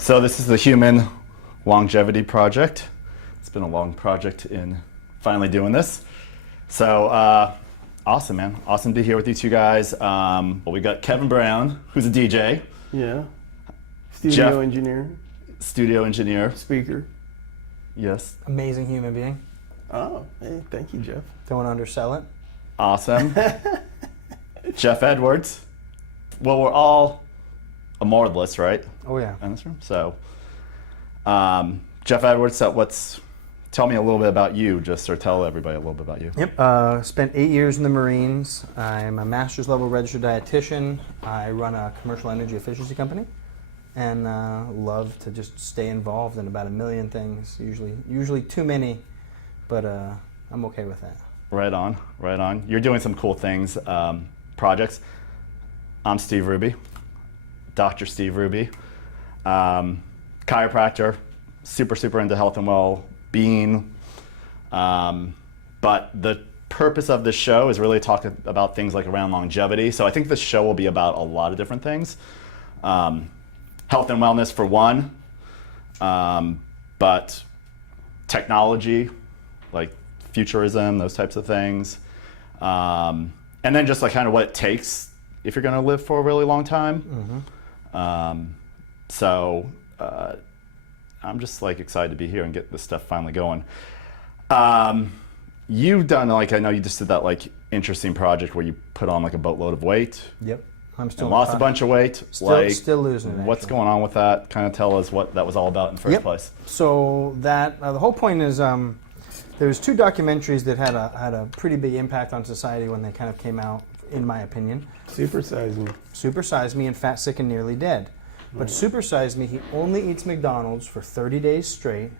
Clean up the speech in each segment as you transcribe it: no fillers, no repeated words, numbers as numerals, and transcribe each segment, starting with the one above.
So this is the Human Longevity Project. It's been a long project in finally doing this. So awesome, man. Awesome to be here with you two guys. Well, we got Kevin Brown, who's a DJ. Yeah. Studio engineer. Studio engineer. Speaker. Yes. Amazing human being. Oh, hey, thank you, Jeff. Don't want to undersell it. Awesome. Jeff Edwards. Well, we're all immortalists, right? Oh, yeah. In this room. So, Jeff Edwards, tell me a little bit about you, or tell everybody a little bit about you. Yep. Spent 8 years in the Marines. I'm a master's level registered dietitian. I run a commercial energy efficiency company and love to just stay involved in about a million things, usually too many, but I'm okay with that. Right on, right on. You're doing some cool things, projects. I'm Steve Hruby, Dr. Steve Hruby, chiropractor, super into health and well-being. But the purpose of this show is really talking about things like around longevity. So I think this show will be about a lot of different things. Health and wellness for one, but technology, like futurism, those types of things. And then just like kind of what it takes if you're going to live for a really long time. Mm-hmm. I'm just like excited to be here and get this stuff finally going. You've done, like, I know you just did that like interesting project where you put on like a boatload of weight. Yep. I'm still lost a bunch of weight. Still losing it. What's going on with that? Kind of tell us what that was all about in the first place. So that the whole point is there's two documentaries that had a pretty big impact on society when they kind of came out, in my opinion. Super Size Me and Fat, Sick, and Nearly Dead. But Super Size Me, he only eats McDonald's for 30 days straight,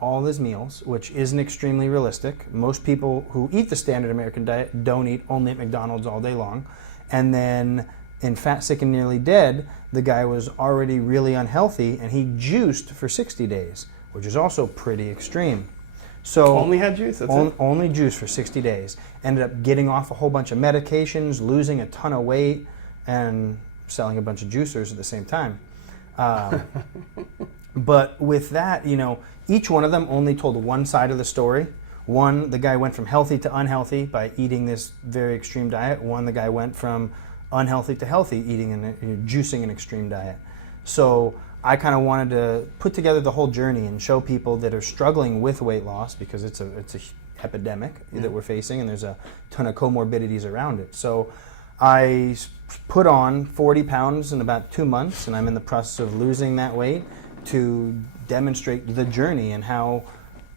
all his meals, which isn't extremely realistic. Most people who eat the standard American diet don't eat only at McDonald's all day long. And then in Fat, Sick, and Nearly Dead, the guy was already really unhealthy, and he juiced for 60 days, which is also pretty extreme. So only had juice? That's it? Only juice for 60 days. Ended up getting off a whole bunch of medications, losing a ton of weight, and selling a bunch of juicers at the same time. But with that, each one of them only told one side of the story. One, the guy went from healthy to unhealthy by eating this very extreme diet. One, the guy went from unhealthy to healthy eating juicing an extreme diet. So I kind of wanted to put together the whole journey and show people that are struggling with weight loss, because it's a epidemic that we're facing, and there's a ton of comorbidities around it. So I put on 40 pounds in about 2 months, and I'm in the process of losing that weight to demonstrate the journey and how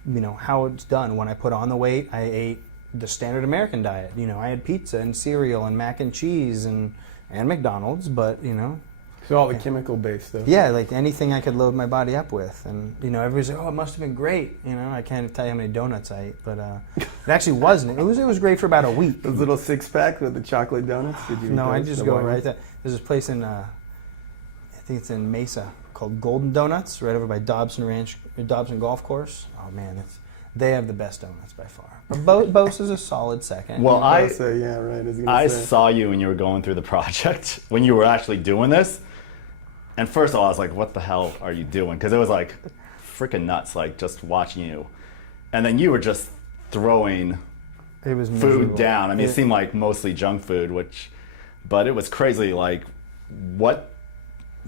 it's done. When I put on the weight, I ate the standard American diet. I had pizza and cereal and mac and cheese and McDonald's, but So all the chemical-based stuff. Yeah, like anything I could load my body up with. And, everybody's like, oh, it must have been great. I can't tell you how many donuts I ate, but it actually wasn't. It was great for about a week. Those little six-packs with the chocolate donuts? Did you No, I just go right there. There's this place in, I think it's in Mesa, called Golden Donuts, right over by Dobson Golf Course. Oh, man, they have the best donuts by far. Bose is a solid second. Well, I saw you when you were going through the project, when you were actually doing this. And first of all, I was like, what the hell are you doing? Because it was like freaking nuts, like just watching you. And then you were just throwing food down. I mean, it seemed like mostly junk food, but it was crazy. Like, what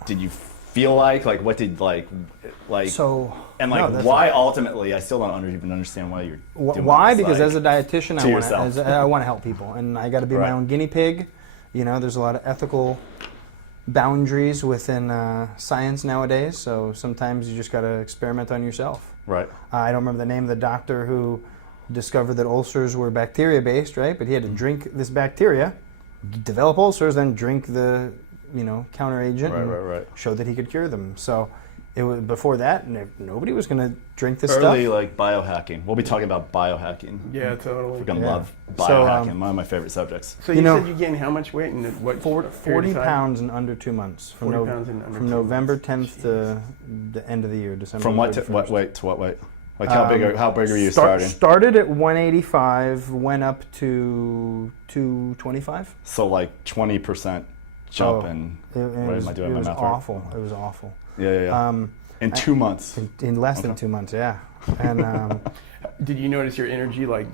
did you feel like? Like, what did, So, and like, why ultimately, I still don't even understand why you're doing Why? this, because as a dietitian, I want to help people. And I got to be my own guinea pig. There's a lot of ethical boundaries within science nowadays, so sometimes you just got to experiment on yourself. Right. I don't remember the name of the doctor who discovered that ulcers were bacteria-based, right? But he had to drink this bacteria, develop ulcers, then drink the counter agent, and show that he could cure them. So it was before that, nobody was going to drink this stuff. Early like biohacking. We'll be talking about biohacking. Yeah, totally. We're gonna love biohacking. One of my favorite subjects. So you said you gained how much weight in what? 40 pounds in under 2 months. From November 10th to the end of the year, December. From what weight to what weight? Like how big are you starting? Started at 185, went up to 225. So like 20% jump and It what was, am I doing? it My was mouth awful. It was awful. Yeah. In 2 months. In less than 2 months, yeah. And Did you notice your energy like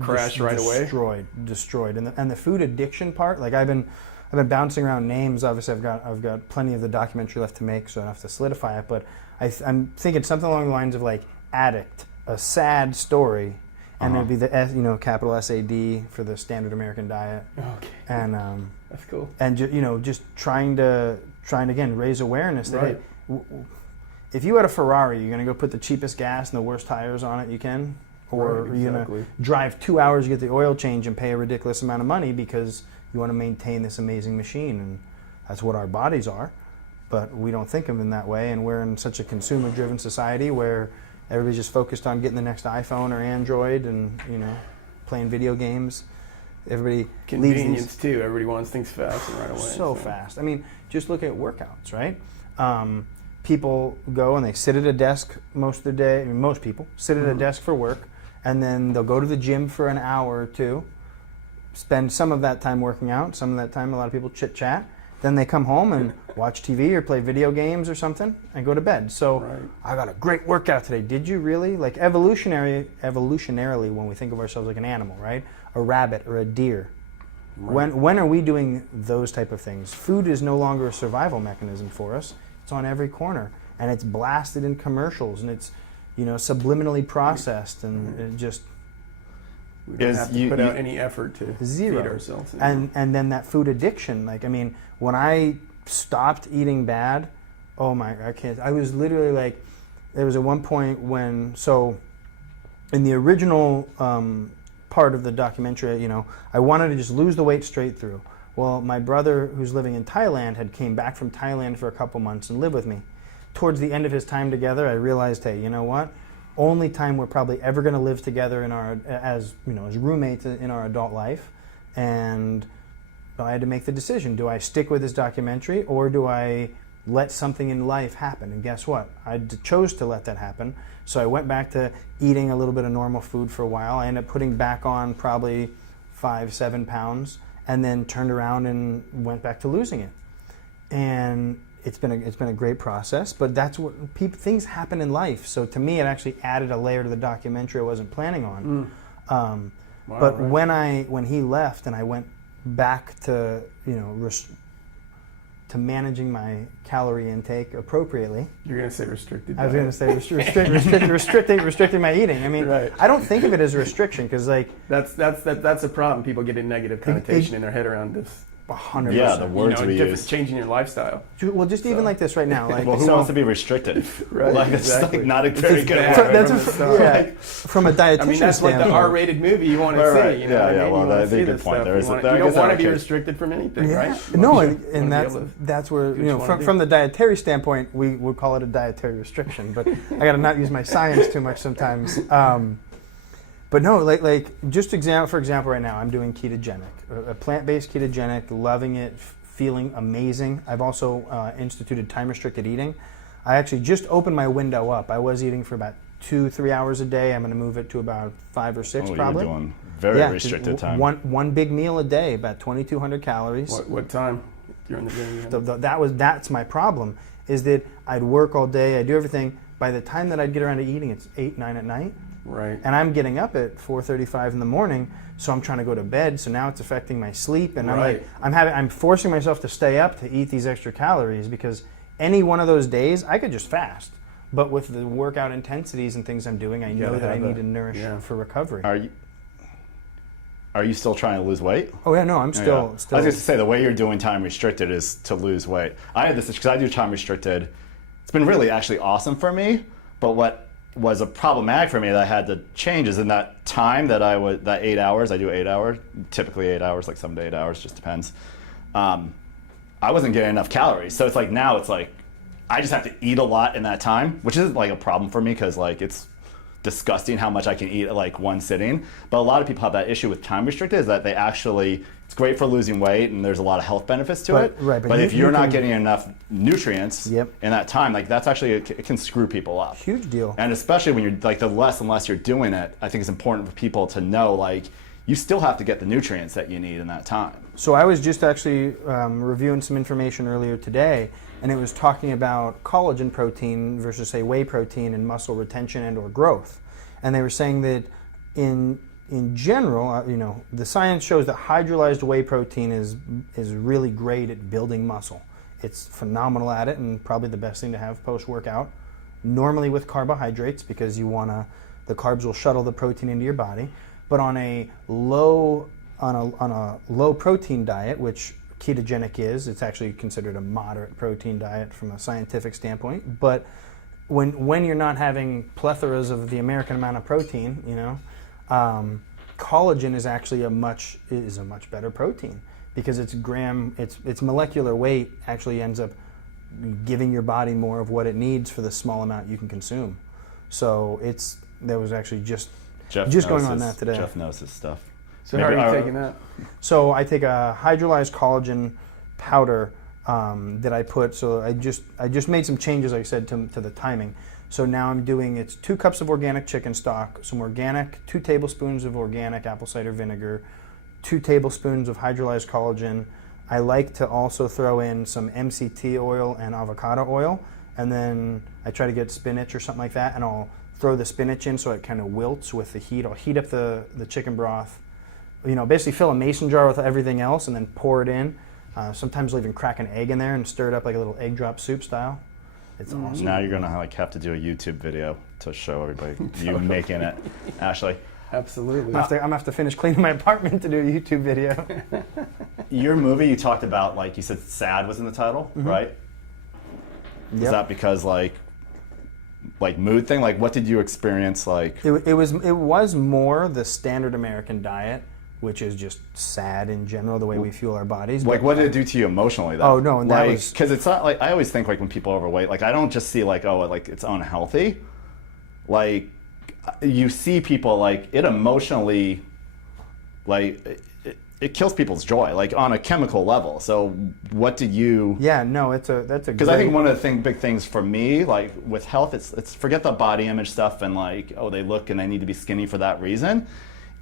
crash right away? Destroyed. And the food addiction part, like I've been bouncing around names. Obviously, I've got plenty of the documentary left to make, so I don't have to solidify it. But I'm thinking something along the lines of like Addict, a sad story, and there'd be the capital SAD for the standard American diet. Okay. And that's cool. And just trying to again raise awareness that Right. hey, if you had a Ferrari, you're gonna go put the cheapest gas and the worst tires on it you can, or Right, you're exactly. gonna drive 2 hours to get the oil change and pay a ridiculous amount of money because you want to maintain this amazing machine, and that's what our bodies are. But we don't think of them in that way, and we're in such a consumer-driven society where everybody's just focused on getting the next iPhone or Android and playing video games. Everybody Convenience too. Everybody wants things fast and right away. so fast. I mean, just look at workouts, right? People go and they sit at a desk most of the day. I mean, most people sit at a desk for work, and then they'll go to the gym for an hour or two, spend some of that time working out, some of that time a lot of people chit-chat. Then they come home and watch TV or play video games or something and go to bed. So Right. I got a great workout today. Did you really? Like evolutionarily, when we think of ourselves like an animal, right? A rabbit or a deer. Right. When are we doing those type of things? Food is no longer a survival mechanism for us. It's on every corner, and it's blasted in commercials, and it's subliminally processed, and it just We don't have to put out any effort to zero. feed ourselves anymore. And then that food addiction. Like, I mean, when I stopped eating bad, I can't. I was literally like, there was at one point when, so in the original part of the documentary, I wanted to just lose the weight straight through. Well, my brother, who's living in Thailand, had came back from Thailand for a couple months and lived with me. Towards the end of his time together, I realized, hey, you know what? Only time we're probably ever going to live together as roommates in our adult life, and I had to make the decision: do I stick with this documentary, or do I let something in life happen? And guess what? I chose to let that happen. So I went back to eating a little bit of normal food for a while. I ended up putting back on probably 5-7 pounds, and then turned around and went back to losing it. And it's been a great process, but that's what things happen in life. So to me, it actually added a layer to the documentary I wasn't planning on. Wow, But right. when he left and I went back to to managing my calorie intake appropriately. You're going to say restricted I was diet. going to say restricting my eating. I mean, Right. I don't think of it as a restriction because like That's a problem. People get a negative connotation in their head around this. 100%. Yeah, the words we use. Changing your lifestyle. Well, just even like this right now. Like, Well, who so- wants to be restricted? Right, Like, it's exactly. like not a very good bad. word. That's from the start. yeah, from a dietitian I mean, that's like the standpoint. R-rated movie you want to Right, see. right. You know what I Yeah, mean? well, You wanna that's a see good this point. stuff. There is- You wanna- I you don't guess want to that be case- restricted from anything, Yeah. right? No, You and wanna that's be able to that's where do what you wanna do. from the dietary standpoint, we would call it a dietary restriction. But I got to not use my science too much sometimes. But no, like just for example, right now I'm doing ketogenic, a plant-based ketogenic, loving it, feeling amazing. I've also instituted time-restricted eating. I actually just opened my window up. I was eating for about 2-3 hours a day. I'm going to move it to about 5 or 6 Oh, probably. you're doing very restricted time. One big meal a day, about 2,200 calories. What time during the day? That's my problem, is that I'd work all day, I'd do everything. By the time that I'd get around to eating, it's 8-9 at night, Right. and I'm getting up at 4:35 in the morning. So I'm trying to go to bed. So now it's affecting my sleep, and Right. I'm forcing myself to stay up to eat these extra calories because any one of those days I could just fast. But with the workout intensities and things I'm doing, I know gotta that I have need that. to nourish Yeah. for recovery. Are you still trying to lose weight? Oh yeah, no, I'm Yeah. still. I was going to say the way you're doing time restricted is to lose weight. I had this because I do time restricted. It's been really actually awesome for me. But what was a problematic for me that I had to change is in that time that that 8 hours, I do 8 hours, typically 8 hours, like some to 8 hours, just depends. I wasn't getting enough calories. So it's like now it's like I just have to eat a lot in that time, which isn't like a problem for me because like it's disgusting how much I can eat at like one sitting. But a lot of people have that issue with time restricted is that they actually, it's great for losing weight and there's a lot of health benefits to it. Right, but if you you're not can- getting enough nutrients Yep. in that time, like that's actually, it can screw people up. Huge deal. And especially when you're like the less and less you're doing it, I think it's important for people to know like you still have to get the nutrients that you need in that time. So I was just actually reviewing some information earlier today, and it was talking about collagen protein versus, say, whey protein and muscle retention and or growth. And they were saying that in general, the science shows that hydrolyzed whey protein is really great at building muscle. It's phenomenal at it, and probably the best thing to have post-workout. Normally with carbohydrates, because the carbs will shuttle the protein into your body. But on a low protein diet, which ketogenic is, it's actually considered a moderate protein diet from a scientific standpoint. But when you're not having plethoras of the American amount of protein, collagen is actually a much better protein, because its molecular weight actually ends up giving your body more of what it needs for the small amount you can consume. So there was actually just going on that today. Jeff knows his stuff. So how are you taking that? So I take a hydrolyzed collagen powder that I put. So I just made some changes, like I said, to the timing. So now I'm doing, it's 2 cups of organic chicken stock, some organic, 2 tablespoons of organic apple cider vinegar, 2 tablespoons of hydrolyzed collagen. I like to also throw in some MCT oil and avocado oil, and then I try to get spinach or something like that, and I'll throw the spinach in so it kind of wilts with the heat. I'll heat up the chicken broth, basically fill a mason jar with everything else and then pour it in. Sometimes I'll even crack an egg in there and stir it up like a little egg drop soup style. It's awesome. Now you're gonna have to do a YouTube video to show everybody you making it, Ashley. Absolutely. I'm gonna have to finish cleaning my apartment to do a YouTube video. Your movie, you talked about, like you said, sad was in the title, right? Yep. Is that because like mood thing? Like, what did you experience? Like, it was more the standard American diet, which is just sad in general, the way we fuel our bodies. Like, what did it do to you emotionally, though? Oh no, and that was because it's not like, I always think like when people are overweight, like I don't just see like, oh, like it's unhealthy. Like, you see people like it emotionally, like it kills people's joy, like on a chemical level. So what did you? Yeah, no, that's a because I think one of the big things for me, like with health, it's forget the body image stuff and like, oh, they look and they need to be skinny for that reason.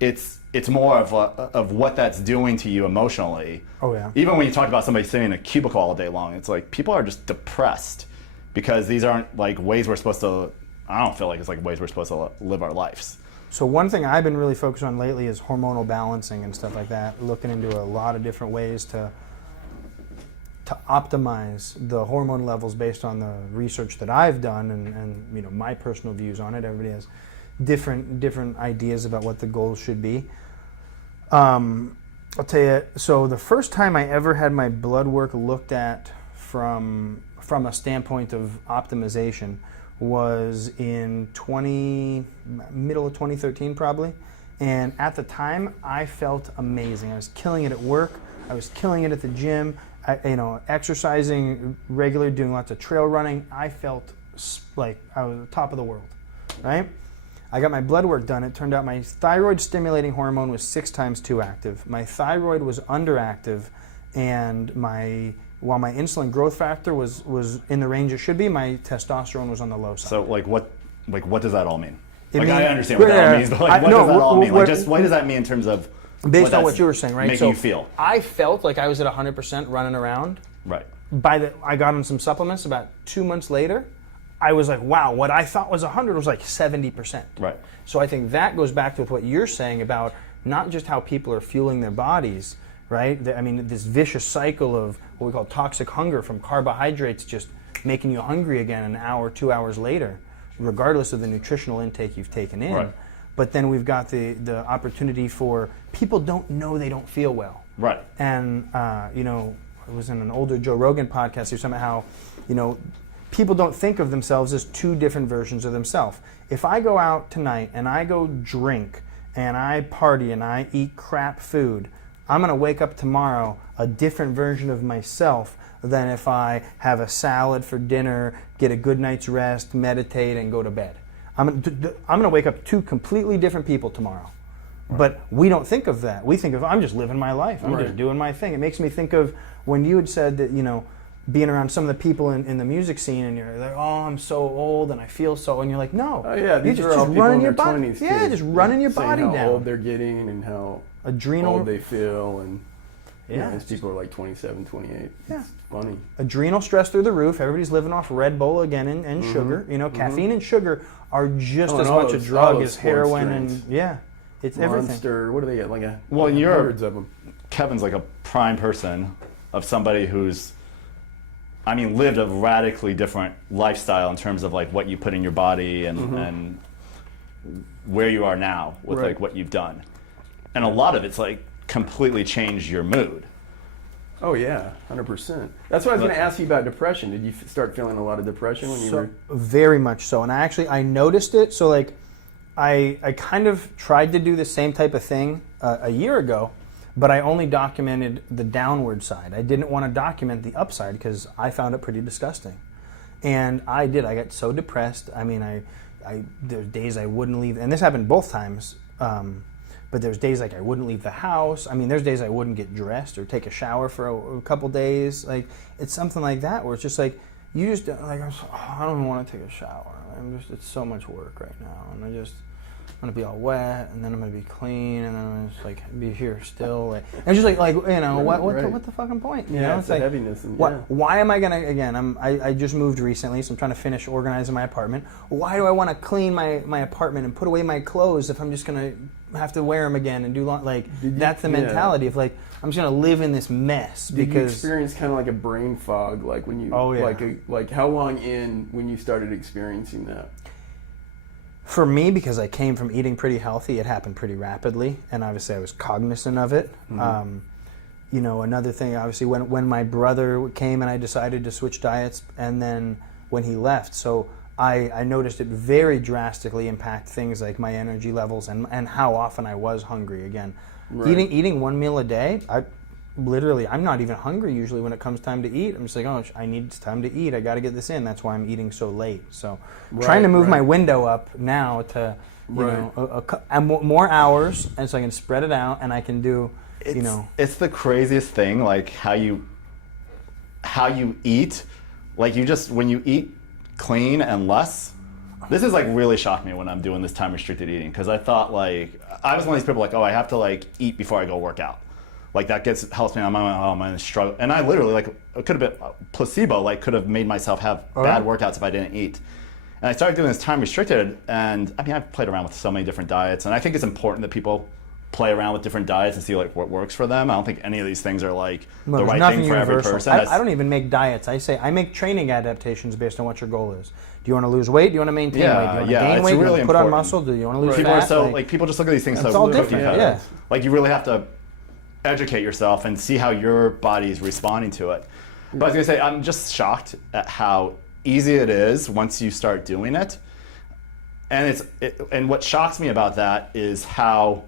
It's more of what that's doing to you emotionally. Oh yeah. Even when you talk about somebody sitting in a cubicle all day long, it's like people are just depressed because these aren't like ways we're supposed to. I don't feel like it's like ways we're supposed to live our lives. So one thing I've been really focused on lately is hormonal balancing and stuff like that, looking into a lot of different ways to optimize the hormone levels based on the research that I've done and my personal views on it. Everybody has different ideas about what the goals should be. I'll tell you, so the first time I ever had my blood work looked at from a standpoint of optimization was in middle of 2013 probably, and at the time I felt amazing. I was killing it at work, I was killing it at the gym, exercising regularly, doing lots of trail running. I felt like I was top of the world, right? I got my blood work done. It turned out my thyroid stimulating hormone was 6 times too active. My thyroid was underactive, and while my insulin growth factor was in the range it should be, my testosterone was on the low side. So what does that all mean? I understand what that all means, but what does that all mean? What does that mean in terms of based on what you were saying, right? Making you feel. I felt like I was at 100% running around. Right. I got on some supplements about 2 months later. I was like, wow, what I thought was 100 was like 70%. Right. So I think that goes back to what you're saying about not just how people are fueling their bodies, right? This vicious cycle of what we call toxic hunger from carbohydrates just making you hungry again an hour, 2 hours later, regardless of the nutritional intake you've taken in. Right. But then we've got the opportunity for people don't know they don't feel well. Right. And, it was in an older Joe Rogan podcast or somehow, people don't think of themselves as 2 different versions of themselves. If I go out tonight and I go drink and I party and I eat crap food, I'm going to wake up tomorrow a different version of myself than if I have a salad for dinner, get a good night's rest, meditate, and go to bed. I'm going to wake up 2 completely different people tomorrow. Right. But we don't think of that. We think of, I'm just living my life. I'm just doing my thing. It makes me think of when you had said that, being around some of the people in the music scene, and you're like, oh, I'm so old and I feel so, and you're like, no. Oh yeah, these you're are all just people running in your their body. 20s. Yeah, just running your body how down. old they're getting and how Adrenal. old they feel, and Yeah. These people are like 27, 28. Yeah. It's funny. Adrenal stress through the roof. Everybody's living off Red Bull again and sugar. You know, caffeine and sugar are just as much a drug as heroin and it's everything. Monster, what do they get? Like a Well, like you're hundreds of them. Kevin's like a prime person of somebody who's, I mean, lived a radically different lifestyle in terms of like what you put in your body and where you are now with like what you've done. And a lot of it's like completely changed your mood. Oh yeah, 100%. That's what I was going to ask you about depression. Did you start feeling a lot of depression when you were? Very much so. And I noticed it. So like, I kind of tried to do the same type of thing a year ago, but I only documented the downward side. I didn't want to document the upside because I found it pretty disgusting. And I did. I got so depressed. I mean, there's days I wouldn't leave, and this happened both times. But there's days like I wouldn't leave the house. I mean, there's days I wouldn't get dressed or take a shower for a couple days. Like, it's something like that where it's just like, you just, like, I don't even want to take a shower. It's so much work right now. And I'm going to be all wet, and then I'm going to be clean, and then I'm going to just, like, be here still. Like, and just like you know, what the fucking point? You know, it's like heaviness. And, why am I going to, again, I just moved recently, so I'm trying to finish organizing my apartment. Why do I want to clean my apartment and put away my clothes if I'm just going to have to wear them again and do that's the mentality of like, I'm just going to live in this mess. Did you experience kind of like a brain fog, like when you, like how long in when you started experiencing that? For me, because I came from eating pretty healthy, it happened pretty rapidly, and obviously I was cognizant of it. You know, another thing, obviously, when my brother came and I decided to switch diets, and then when he left, so I noticed it very drastically impact things like my energy levels and how often I was hungry again. Right. Eating one meal a day, I'm not even hungry usually when it comes time to eat. I'm just like, it's time to eat. I got to get this in. That's why I'm eating so late. So trying to move my window up now to, you know, more hours, and so I can spread it out and I can do, you know. It's the craziest thing, like how you eat. Like when you eat clean and less, this is like really shocked me when I'm doing this time restricted eating, because I thought like, I was one of these people like, I have to like eat before I go work out. Like that helps me. I'm going to struggle. And I literally, like, it could have been placebo, like could have made myself have bad workouts if I didn't eat. And I started doing this time restricted, and I mean, I've played around with so many different diets, and I think it's important that people play around with different diets and see like what works for them. I don't think any of these things are like the right thing for every person. I don't even make diets. I make training adaptations based on what your goal is. Do you want to lose weight? Do you want to maintain weight? Do you want to gain weight? Do you want to put on muscle? Do you want to lose people fat? Are so like people just look at these things so all different. Like you really have to educate yourself and see how your body is responding to it. But I was gonna say, I'm just shocked at how easy it is once you start doing it. And and what shocks me about that is how,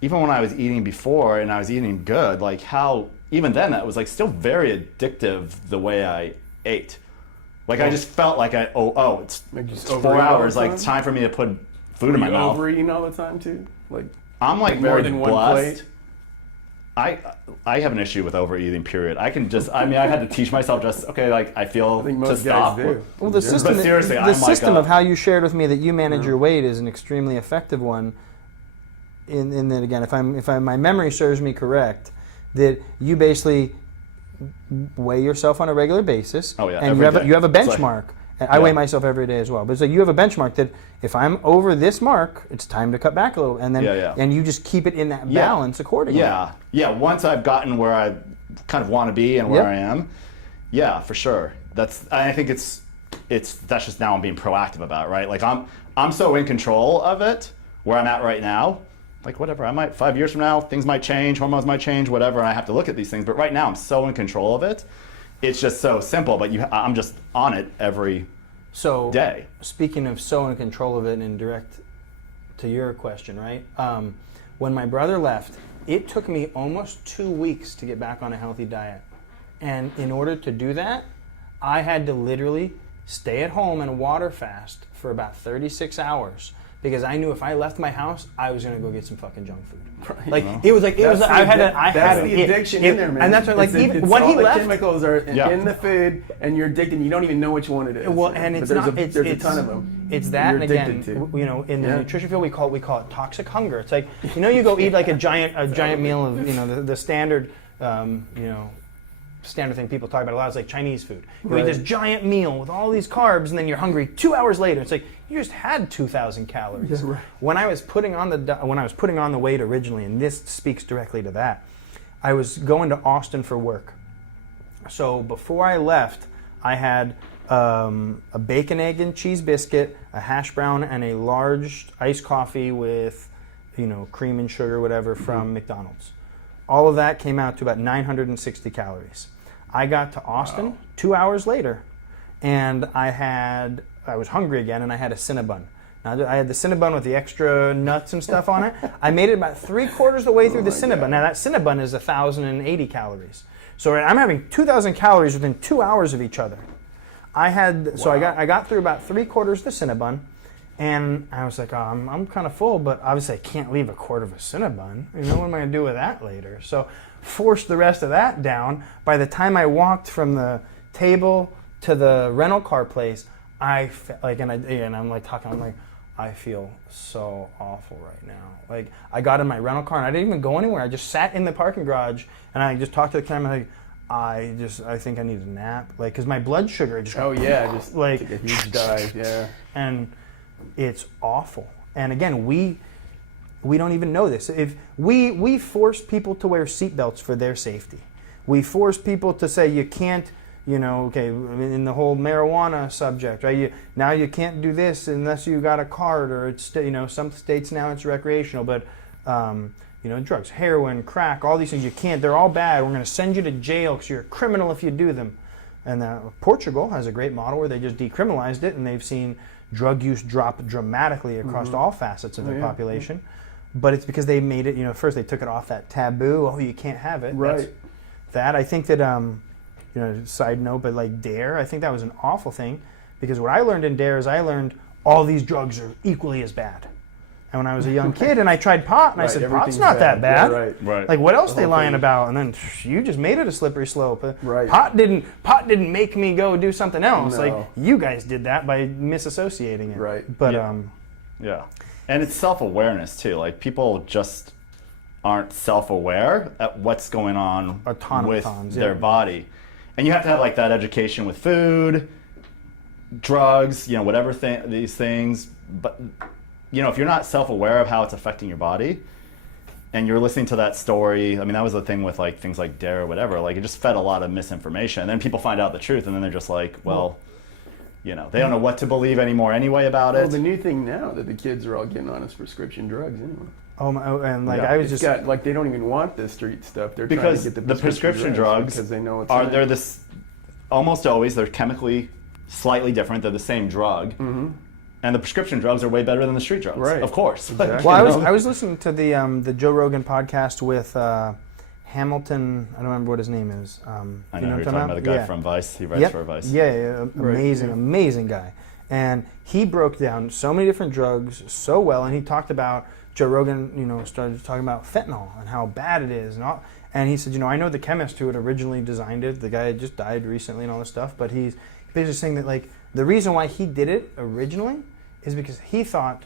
even when I was eating before and I was eating good, like how even then that was like still very addictive the way I ate. Like I just felt like it's 4 hours, like it's time for me to put food in my mouth. Overeating all the time too? Like I'm like more more than blessed. one plate? I have an issue with overeating, period. I had to teach myself I feel think most to guys stop. do. Well, the system, but seriously, the system of how you shared with me that you manage your weight is an extremely effective one. In that, again, if my memory serves me correct, that you basically weigh yourself on a regular basis. Oh yeah, and you have a benchmark. I weigh myself every day as well. But it's like you have a benchmark that if I'm over this mark, it's time to cut back a little, and then and you just keep it in that balance accordingly. Yeah. Once I've gotten where I kind of want to be and where I am, for sure. I think that's just now I'm being proactive about it, right? Like I'm so in control of it where I'm at right now. Like whatever, 5 years from now, things might change, hormones might change, whatever, and I have to look at these things. But right now, I'm so in control of it. It's just so simple, but I'm just on it every day. Speaking of so in control of it, and direct to your question, right? When my brother left, it took me almost 2 weeks to get back on a healthy diet. And in order to do that, I had to literally stay at home and water fast for about 36 hours. Because I knew if I left my house, I was gonna go get some fucking junk food. Like it was That's the addiction in there, man. And that's what, like, even when he left, the chemicals are in the food, and you're addicted. And you don't even know which one it is. Well, and there's a ton of them. It's that, and again, you know, in the nutrition field, we call it toxic hunger. It's like, you know, you go eat like a giant meal of, you know, the standard standard thing people talk about a lot is like Chinese food. You eat this giant meal with all these carbs, and then you're hungry 2 hours later. It's like you just had 2,000 calories. Yeah, right. When I was putting on the weight originally, and this speaks directly to that, I was going to Austin for work. So before I left, I had a bacon, egg, and cheese biscuit, a hash brown, and a large iced coffee with, cream and sugar, whatever, from McDonald's. All of that came out to about 960 calories. I got to Austin 2 hours later, and I was hungry again, and I had a Cinnabon. Now, I had the Cinnabon with the extra nuts and stuff on it. I made it about 3/4 of the way through the Cinnabon. God. Now, that Cinnabon is 1,080 calories. So I'm having 2,000 calories within 2 hours of each other. I got through about 3/4 of the Cinnabon, and I was like, I'm kind of full, but obviously I can't leave 1/4 of a Cinnabon. What am I going to do with that later? So forced the rest of that down. By the time I walked from the table to the rental car place, I feel so awful right now. Like, I got in my rental car and I didn't even go anywhere. I just sat in the parking garage and I just talked to the camera like, I think I need a nap. Like, because my blood sugar just just like took a huge dive. Yeah. And it's awful. And again, we don't even know this. If we force people to wear seatbelts for their safety. We force people to say you can't, in the whole marijuana subject, right? Now you can't do this unless you got a card, or it's, some states now it's recreational, but drugs, heroin, crack, all these things you can't. They're all bad. We're going to send you to jail because you're a criminal if you do them. And Portugal has a great model where they just decriminalized it, and they've seen drug use drop dramatically across all facets of their population. But it's because they made it, first they took it off that taboo, you can't have it. Right. I think that, side note, but like DARE, I think that was an awful thing, because what I learned in DARE is I learned all these drugs are equally as bad. And when I was a young kid and I tried pot, and I said, pot's not that bad. Yeah, right. Like, what else are they lying about? And then you just made it a slippery slope. Right. Pot didn't make me go do something else. No. Like, you guys did that by misassociating it. Right. But yeah. And it's self-awareness too. Like, people just aren't self-aware at what's going on with their body. And you have to have like that education with food, drugs, whatever these things. But if you're not self-aware of how it's affecting your body, and you're listening to that story, I mean, that was the thing with like things like DARE or whatever. Like, it just fed a lot of misinformation. And then people find out the truth, and then they're just like, they don't know what to believe anymore anyway about it. Well, the new thing now that the kids are all getting on is prescription drugs anyway. I was just like they don't even want the street stuff. They're because trying to get the prescription drugs because they know they're this almost always they're chemically slightly different. They're the same drug, and the prescription drugs are way better than the street drugs. Right. Of course. Exactly. Well, I was listening to the Joe Rogan podcast with Hamilton. I don't remember what his name is. I know who you're talking about. The guy from Vice. He writes for Vice. Yeah, amazing guy. And he broke down so many different drugs so well, and he talked about Joe Rogan, started talking about fentanyl and how bad it is, and all. And he said, I know the chemist who had originally designed it. The guy had just died recently and all this stuff, but he's basically saying that like the reason why he did it originally is because he thought,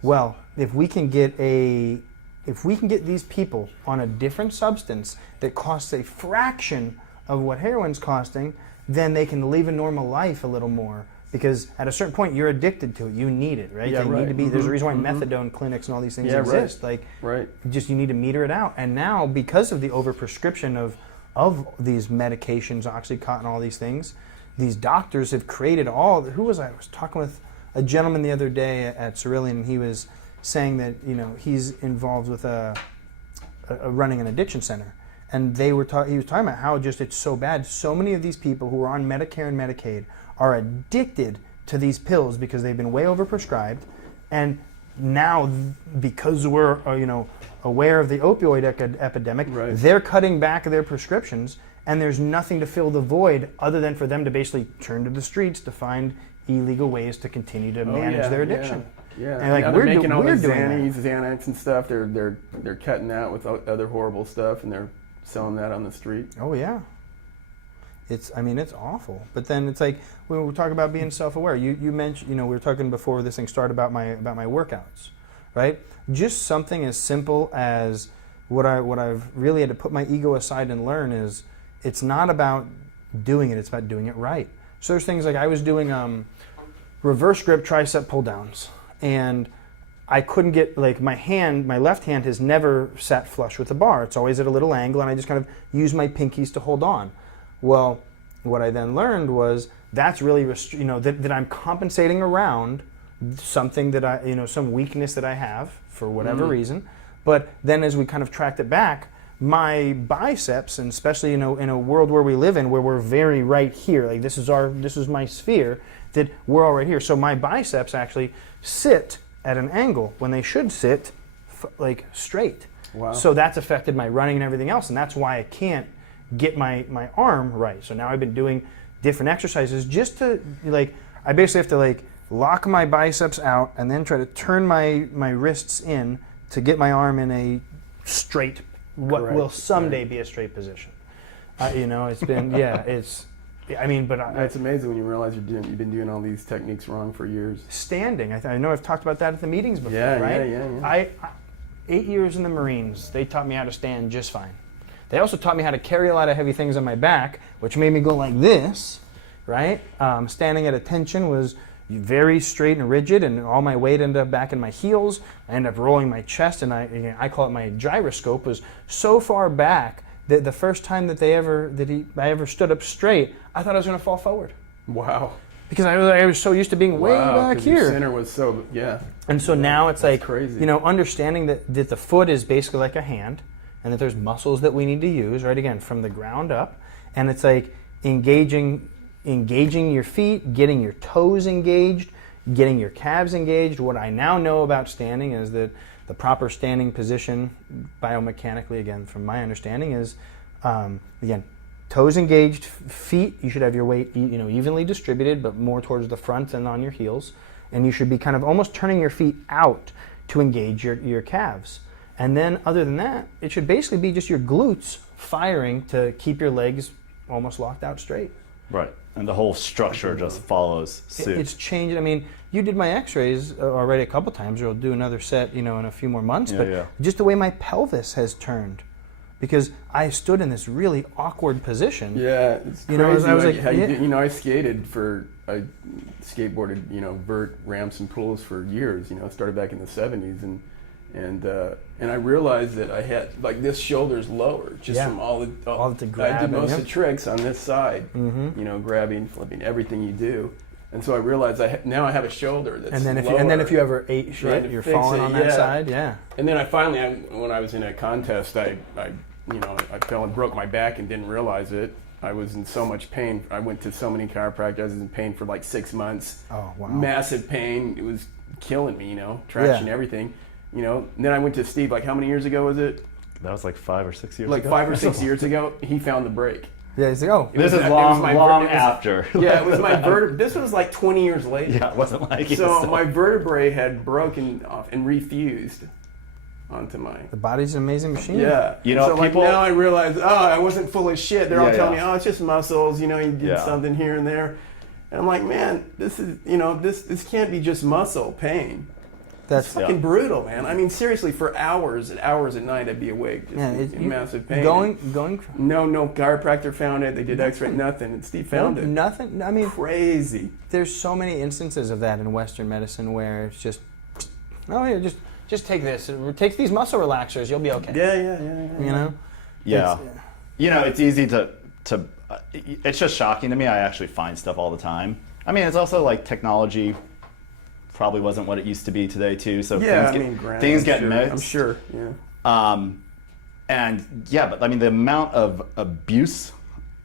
well, if we can get these people on a different substance that costs a fraction of what heroin's costing, then they can live a normal life a little more. Because at a certain point, you're addicted to it. You need it, right? Yeah, need to be. There's a reason why methadone clinics and all these things exist. Right. Like, just you need to meter it out. And now, because of the overprescription of these medications, OxyContin, all these things, these doctors have created all. Who was I? I was talking with a gentleman the other day at Cerulean, and he was saying that he's involved with running an addiction center, and he was talking about how just it's so bad. So many of these people who are on Medicare and Medicaid are addicted to these pills because they've been way overprescribed, and now because we're aware of the opioid epidemic, they're cutting back their prescriptions, and there's nothing to fill the void other than for them to basically turn to the streets to find illegal ways to continue to manage their addiction. Yeah. And like they're making all the doing Xanax and stuff. They're cutting that with other horrible stuff, and they're selling that on the street. Oh yeah. It's awful. But then it's like when we talk about being self-aware. You mentioned, we were talking before this thing started about my workouts, right? Just something as simple as what I've really had to put my ego aside and learn is it's not about doing it, it's about doing it right. So there's things like I was doing reverse grip tricep pull downs, and I couldn't get, like, my left hand has never sat flush with the bar. It's always at a little angle, and I just kind of use my pinkies to hold on. Well, what I then learned was that's really, that I'm compensating around something that some weakness that I have for whatever reason. But then as we kind of tracked it back, my biceps, and especially in a world where we live in, where we're very right here, like this is my sphere, that we're all right here. So my biceps actually sit at an angle when they should sit like straight. Wow. So that's affected my running and everything else, and that's why I can't get my arm right. So now I've been doing different exercises just to, like, I basically have to, like, lock my biceps out and then try to turn my wrists in to get my arm in a straight, what Correct. will someday be a straight position. It's been, it's amazing when you realize you've been doing all these techniques wrong for years. Standing, I know I've talked about that at the meetings before, right? Yeah. I 8 years in the Marines, they taught me how to stand just fine. They also taught me how to carry a lot of heavy things on my back, which made me go like this, right? Standing at attention was very straight and rigid, and all my weight ended up back in my heels. I ended up rolling my chest, and I call it my gyroscope, was so far back that the first time that I ever stood up straight, I thought I was going to fall forward. Wow. Because I was so used to being way back here. Your center was so, And so now it's like, crazy. Understanding that the foot is basically like a hand, and that there's muscles that we need to use, right, again, from the ground up. And it's like engaging your feet, getting your toes engaged, getting your calves engaged. What I now know about standing is that the proper standing position, biomechanically, again, from my understanding, is, again, toes engaged, feet, you should have your weight evenly distributed, but more towards the front than on your heels. And you should be kind of almost turning your feet out to engage your calves. And then other than that, it should basically be just your glutes firing to keep your legs almost locked out straight. Right. And the whole structure just follows suit. It's changed. I mean, you did my x-rays already a couple times. We'll do another set, in a few more months. But just the way my pelvis has turned, because I stood in this really awkward position. Yeah, it's crazy. I was like, I skated I skateboarded, vert ramps and pools for years. Started back in the 70s, and I realized that I had, like, this shoulder's lower just from all the grabbing. I did most of the tricks on this side, grabbing, flipping, everything you do. And so I realized now I have a shoulder that's lower. And then if you ever ate shit, you're falling on that side. Yeah. And then I finally, when I was in a contest, I fell and broke my back and didn't realize it. I was in so much pain. I went to so many chiropractors. I was in pain for like 6 months. Oh, wow. Massive pain. It was killing me, traction, everything. And then I went to Steve, like, how many years ago was it? That was like 5 or 6 years ago. Like 5 or 6 years ago, he found the break. Yeah, he's like, this is long after. Yeah, it was my vertebrae. This was like 20 years later. Yeah, it wasn't like it. So my vertebrae had broken off and refused onto my... The body's an amazing machine. Yeah. So people... now I realize, I wasn't full of shit. They're all telling me, it's just muscles, you did something here and there. And I'm like, man, this is, this can't be just muscle pain. That's fucking brutal, man. I mean, seriously, for hours and hours at night, I'd be awake, just in massive pain. Going. No chiropractor found it. They did X-ray, nothing. And Steve found it. Nothing. I mean, crazy. There's so many instances of that in Western medicine where it's just, just take this. Take these muscle relaxers. You'll be okay. Yeah. Yeah. It's easy to. It's just shocking to me. I actually find stuff all the time. I mean, it's also like technology. Probably wasn't what it used to be today too. So things get mixed. I'm sure. Yeah. But I mean, the amount of abuse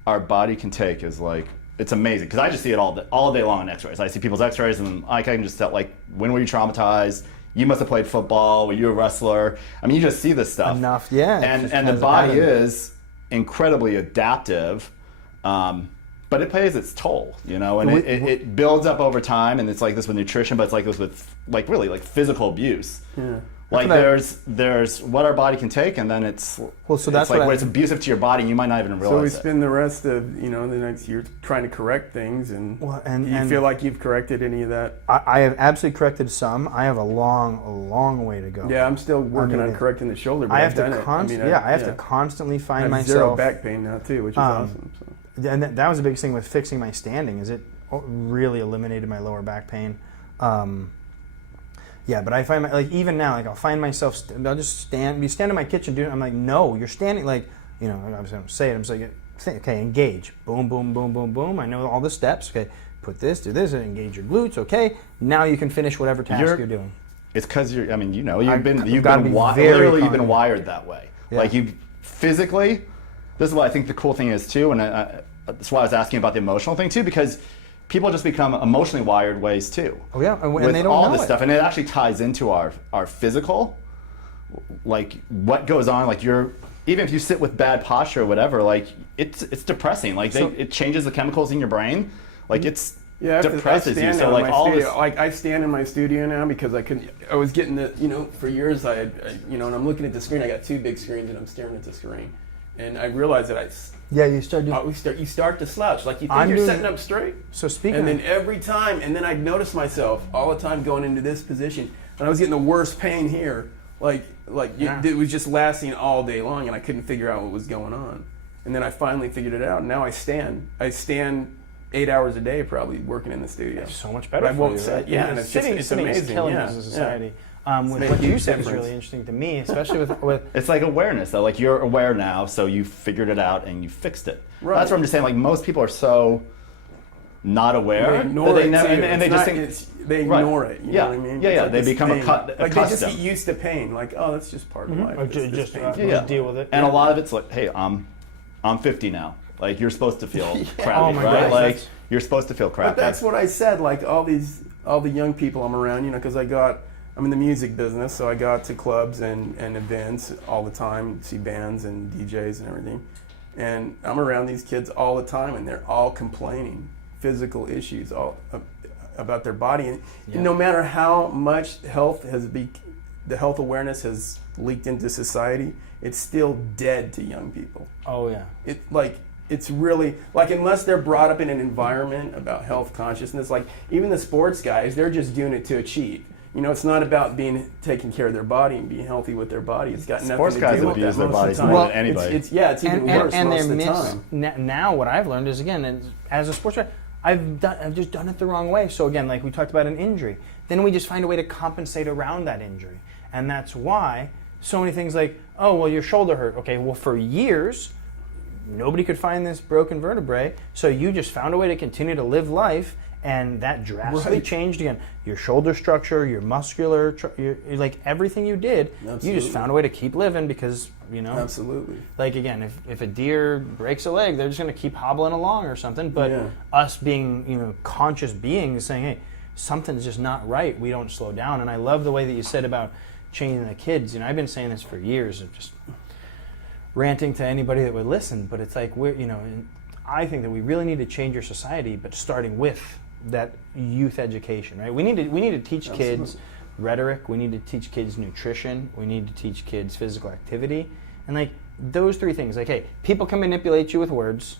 our body can take is like, it's amazing. Because I just see it all day long in X-rays. I see people's X-rays, and I can just tell, like, when were you traumatized? You must have played football. Were you a wrestler? I mean, you just see this stuff. Enough, yeah. And the body is incredibly adaptive. But it pays its toll, and it builds up over time, and it's like this with nutrition, but it's like this with, like, really, like, physical abuse. Yeah. Like there's what our body can take, and then it's well. So that's like when it's abusive to your body, you might not even realize. So we it. spend the rest of the next year trying to correct things, and do you feel like you've corrected any of that? I have absolutely corrected some. I have a long way to go. Yeah, I'm still working on correcting the shoulder. But I have to constantly find myself. Zero back pain now too, which is awesome. So. And that was a big thing with fixing my standing. Is it really eliminated my lower back pain. Yeah, but I find even now, I'll find myself, I'll just stand in my kitchen doing it. I'm like, no, you're standing, I was going to say it. I'm just like, okay, engage. Boom, boom, boom, boom, boom. I know all the steps. Okay, put this, do this, and engage your glutes. Okay, now you can finish whatever task you're doing. It's because you've been wired that way. Yeah. Like you physically, this is what I think the cool thing is too, and that's why I was asking about the emotional thing too, because people just become emotionally wired ways too. Oh yeah, and with they don't all know this stuff, and it actually ties into our physical, like what goes on. Like even if you sit with bad posture or whatever, like it's depressing. Like it changes the chemicals in your brain. Like it's depresses you. So I stand in my studio now because I was getting for years and I'm looking at the screen. I got two big screens and I'm staring at the screen, and I realized that you start to slouch. Like you think you're setting up straight. So speaking, and then every time, and then I noticed myself all the time going into this position, and I was getting the worst pain here. It was just lasting all day long, and I couldn't figure out what was going on. And then I finally figured it out. And now I stand 8 hours a day, probably working in the studio. It's so much better for you, right? Yeah, and it's amazing. Is killing us as a society. With what you said is really interesting to me, especially with it's like awareness though. Like you're aware now, so you figured it out and you fixed it. Right. That's what I'm just saying. Like most people are so not aware they ignore it, they ignore it. You know what I mean? Yeah, they become accustomed. They just get used to pain. Like, oh, that's just part of life. Just deal with it. And a lot of it's like, hey, I'm 50 now. Like you're supposed to feel crappy, oh my right? God, like you're supposed to feel crappy. But that's what I said. Like all the young people I'm around, because I'm in the music business, so I go out to clubs and events all the time, see bands and DJs and everything. And I'm around these kids all the time, and they're all complaining, physical issues about their body. And no matter how much the health awareness has leaked into society, it's still dead to young people. Oh yeah. It's really, unless they're brought up in an environment about health consciousness, even the sports guys, they're just doing it to achieve. It's not about taking care of their body and being healthy with their body. It's got nothing to do with that. Sports guys abuse their bodies more than anybody. It's even worse most of the time. Now what I've learned is, again, as a sports guy, I've just done it the wrong way. So again, like we talked about an injury, then we just find a way to compensate around that injury. And that's why so many things like, oh, well, your shoulder hurt. Okay, well, for years, nobody could find this broken vertebrae, so you just found a way to continue to live life. And that drastically changed again. Your shoulder structure, your muscular, everything you did, you just found a way to keep living because, Absolutely. Again, if a deer breaks a leg, they're just going to keep hobbling along or something. But us being, conscious beings saying, hey, something's just not right. We don't slow down. And I love the way that you said about changing the kids. I've been saying this for years of just ranting to anybody that would listen. But it's like, I think that we really need to change our society, but starting with that youth education, right? We need to teach kids rhetoric. We need to teach kids nutrition. We need to teach kids physical activity, and those three things. Hey, people can manipulate you with words.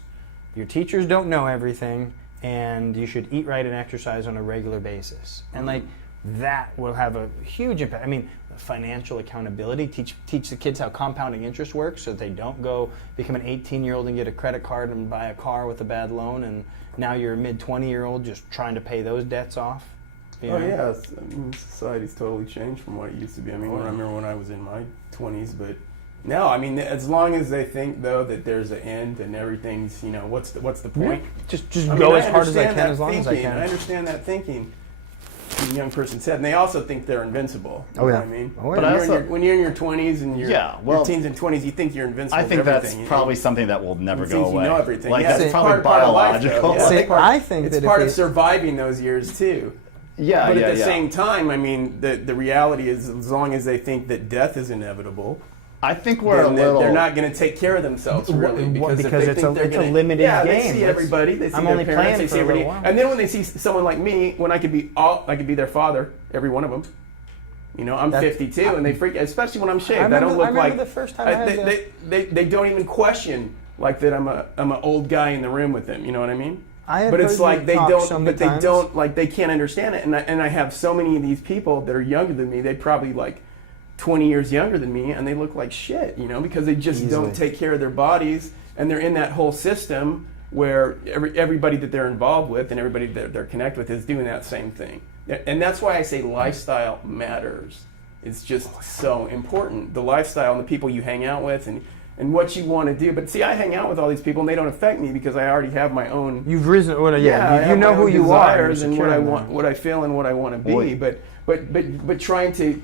Your teachers don't know everything, and you should eat right and exercise on a regular basis. And that will have a huge impact. Financial accountability. Teach the kids how compounding interest works, so that they don't go become an 18-year-old and get a credit card and buy a car with a bad loan, and now you're a mid-20-year-old just trying to pay those debts off. Yeah, society's totally changed from what it used to be. I remember when I was in my 20s, but now, as long as they think though that there's an end and everything's, what's the point? Just go as hard as I can, as long as I can. I understand that thinking. The young person said, and they also think they're invincible. You know what I mean? When you're in your 20s and your teens and 20s, you think you're invincible. I think that's probably something that will never go away. You know everything. That's probably biological. I think it's part of surviving those years too. Yeah, but at the same time, the reality is, as long as they think that death is inevitable, I think they're not going to take care of themselves really because it's a limited game. They see everybody. They see I'm their only parents. They playing see for a everybody. little while. And then when they see someone like me, when I could be their father, every one of them. You know, I'm 52, and they freak, especially when I'm shaved. I don't look like the first time they don't even question like that. I'm an old guy in the room with them. You know what I mean? But it's like they don't like they can't understand it. And I have so many of these people that are younger than me. They probably like 20 years younger than me, and they look like shit. You know, because they just don't take care of their bodies, and they're in that whole system where everybody that they're involved with and everybody that they're connected with is doing that same thing. And that's why I say lifestyle matters. It's just so important. The lifestyle and the people you hang out with and what you want to do. But see, I hang out with all these people and they don't affect me because I already have my own. You've risen. You know who you are and what I want, what I feel, and what I want to be. But trying to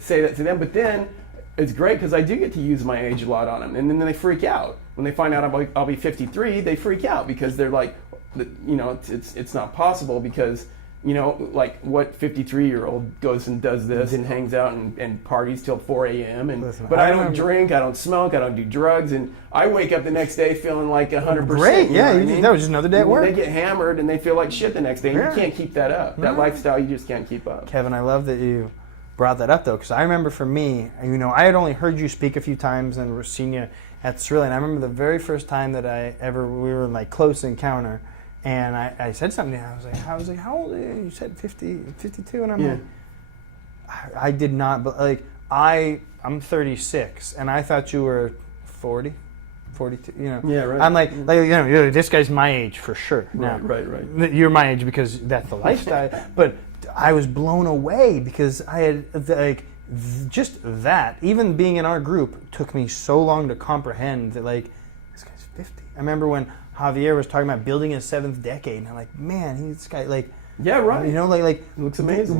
say that to them. But then it's great because I do get to use my age a lot on them, and then they freak out when they find out I'll be 53. They freak out because they're like, you know, it's not possible because. You know, like what 53-year-old goes and does this and hangs out and parties till 4 a.m. But I don't drink, I don't smoke, I don't do drugs, and I wake up the next day feeling like 100%. Great, yeah, that was just another day at work. They get hammered and they feel like shit the next day. And you can't keep that up. That lifestyle, you just can't keep up. Kevin, I love that you brought that up though, because I remember for me, you know, I had only heard you speak a few times and seen you at Cerulean. I remember the very first time that we were in like close encounter. And I said something to him. I was like, how old are you? You said 50, 52? And I'm like, I did not, but like, I'm 36, and I thought you were 40, 42, you know. Yeah, right. I'm like you know, this guy's my age for sure. Now, right. You're my age because that's the lifestyle. But I was blown away because I had, like, just that, even being in our group, took me so long to comprehend that, like, this guy's 50. I remember when Javier was talking about building his 7th decade, and I'm like, man, this guy, like, yeah, right. You know, like it looks amazing.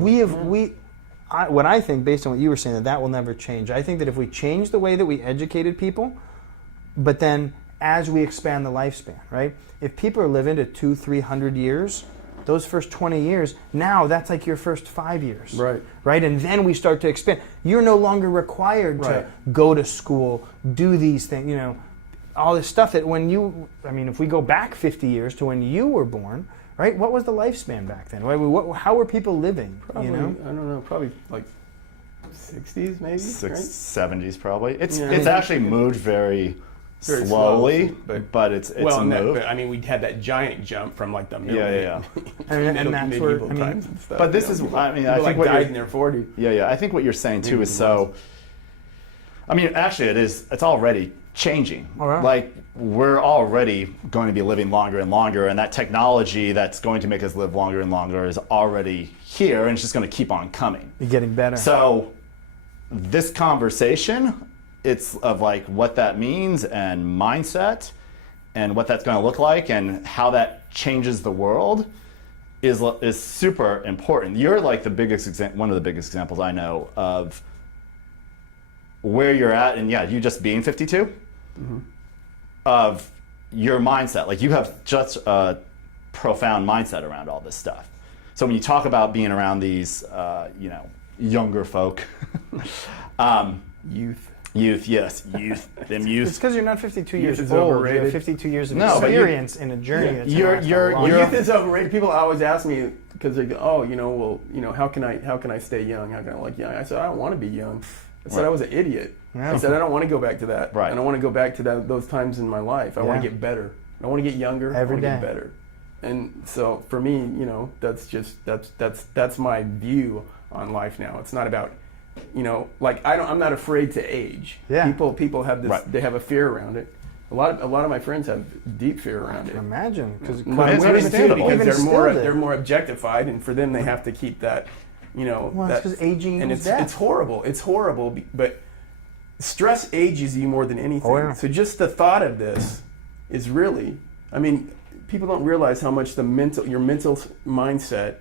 What I think, based on what you were saying, that will never change. I think that if we change the way that we educated people, but then as we expand the lifespan, right? If people are living to 200-300 years, those first 20 years, now that's like your first 5 years, right? And then we start to expand. You're no longer required to go to school, do these things, you know. All this stuff that if we go back 50 years to when you were born, right? What was the lifespan back then? How were people living? Probably, you know? I don't know, probably like 60s maybe? 70s probably. It's actually moved very slowly, but it's moved. I mean, we had that giant jump from like the middle medieval times and stuff. But this is, I mean, I think died in their 40s. Yeah, I think what you're saying too is so, I mean, actually it's already changing. Right. Like, we're already going to be living longer and longer, and that technology that's going to make us live longer and longer is already here, and it's just going to keep on coming. You're getting better. So this conversation, it's of like what that means and mindset and what that's going to look like and how that changes the world is super important. You're like the biggest one of the biggest examples I know of where you're at, and you just being 52. Mm-hmm. Of your mindset. Like, you have just a profound mindset around all this stuff. So when you talk about being around these, younger folk, youth, them youth. It's because you're not 52 years old. Overrated. You have 52 years of experience in a journey. Your youth is overrated. People always ask me because they go, how can I stay young? How can I look young? I said, I don't want to be young. I said I was an idiot. Yeah. I said I don't want to go back to that. Right. I don't want to go back to those times in my life. I want to get better. I want to get younger. Every day. Get better. And so for me, that's my view on life now. It's not about, I'm not afraid to age. Yeah. People have this. Right. They have a fear around it. A lot of my friends have deep fear around it. Imagine, because they're more objectified, and for them they have to keep that. That's because aging and is death. It's horrible. It's horrible, but stress ages you more than anything. Oh, yeah. So just the thought of this is really, people don't realize how much your mental mindset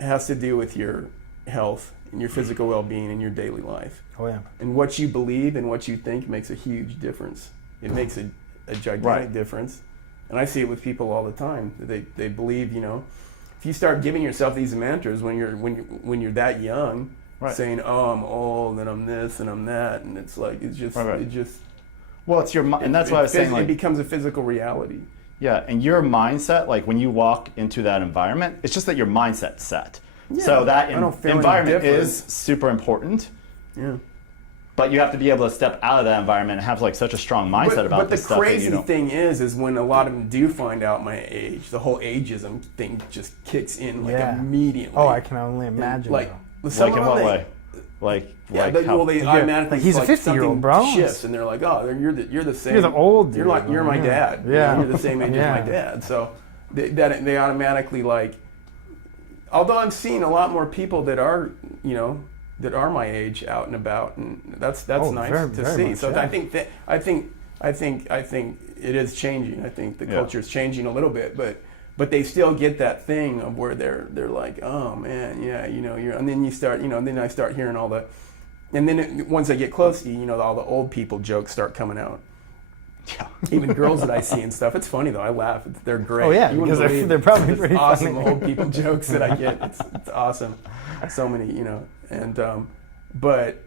has to do with your health and your physical well-being in your daily life. Oh yeah. And what you believe and what you think makes a huge difference. It makes a gigantic difference. And I see it with people all the time. They believe, if you start giving yourself these mantras when you're that young, saying, "Oh, I'm old and I'm this and I'm that," and it's like it's just. Well, it's your and that's why I was saying, like, it becomes a physical reality. Yeah, and your mindset, like when you walk into that environment, it's just that your mindset's set. So that I don't feel any environment different. is super important. Yeah. But you have to be able to step out of that environment and have like such a strong mindset about this stuff. But the crazy thing is when a lot of them do find out my age, the whole ageism thing just kicks in like immediately. Oh, I can only imagine. Like in what way? They automatically he's a 50-year-old, bro. Shifts, and they're like, oh, you're the same. You're the old dude. You're my dad. Yeah. You're the same age as my dad. So they automatically like. Although I'm seeing a lot more people that are my age out and about, and that's nice to see. So I think it is changing. I think the culture is changing a little bit, but they still get that thing of where they're like, oh man, and then you start, and then I start hearing all the, and then once I get close to you, all the old people jokes start coming out. Yeah. Even girls that I see and stuff. It's funny though. I laugh. They're great. Oh yeah, because they're probably pretty awesome funny. old people jokes that I get. It's awesome. So many, and but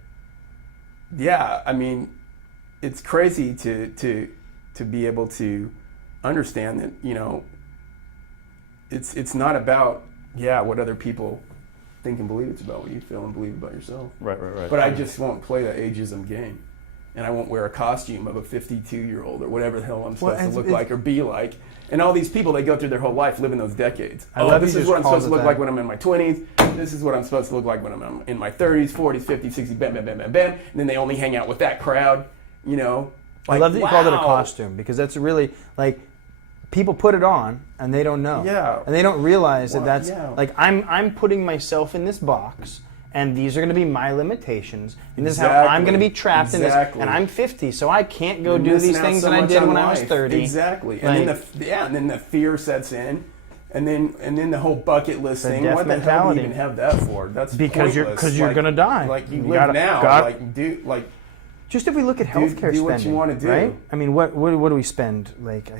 yeah, I mean, it's crazy to be able to understand that it's not about what other people think and believe. It's about what you feel and believe about yourself. Right. But I just won't play the ageism game. And I won't wear a costume of a 52-year-old or whatever the hell I'm supposed to look like or be like. And all these people, they go through their whole life living those decades. This is what I'm supposed to look like when I'm in my 20s. This is what I'm supposed to look like when I'm in my 30s, 40s, 50s, 60s, bam, bam, bam, bam, bam. And then they only hang out with that crowd, I love that you called it a costume because that's really, like, people put it on and they don't know. Yeah. And they don't realize that that's, like, I'm putting myself in this box. And these are going to be my limitations, and this is how I'm going to be trapped in this. And I'm 50, so I can't go do these things that I did when I was 30. Exactly. And then the fear sets in, and then the whole bucket list thing. What the hell do you even have that for? That's because you're going to die. Like you live now. Just if we look at healthcare spending, do what you want to do. Right? I mean, what do we spend? Like,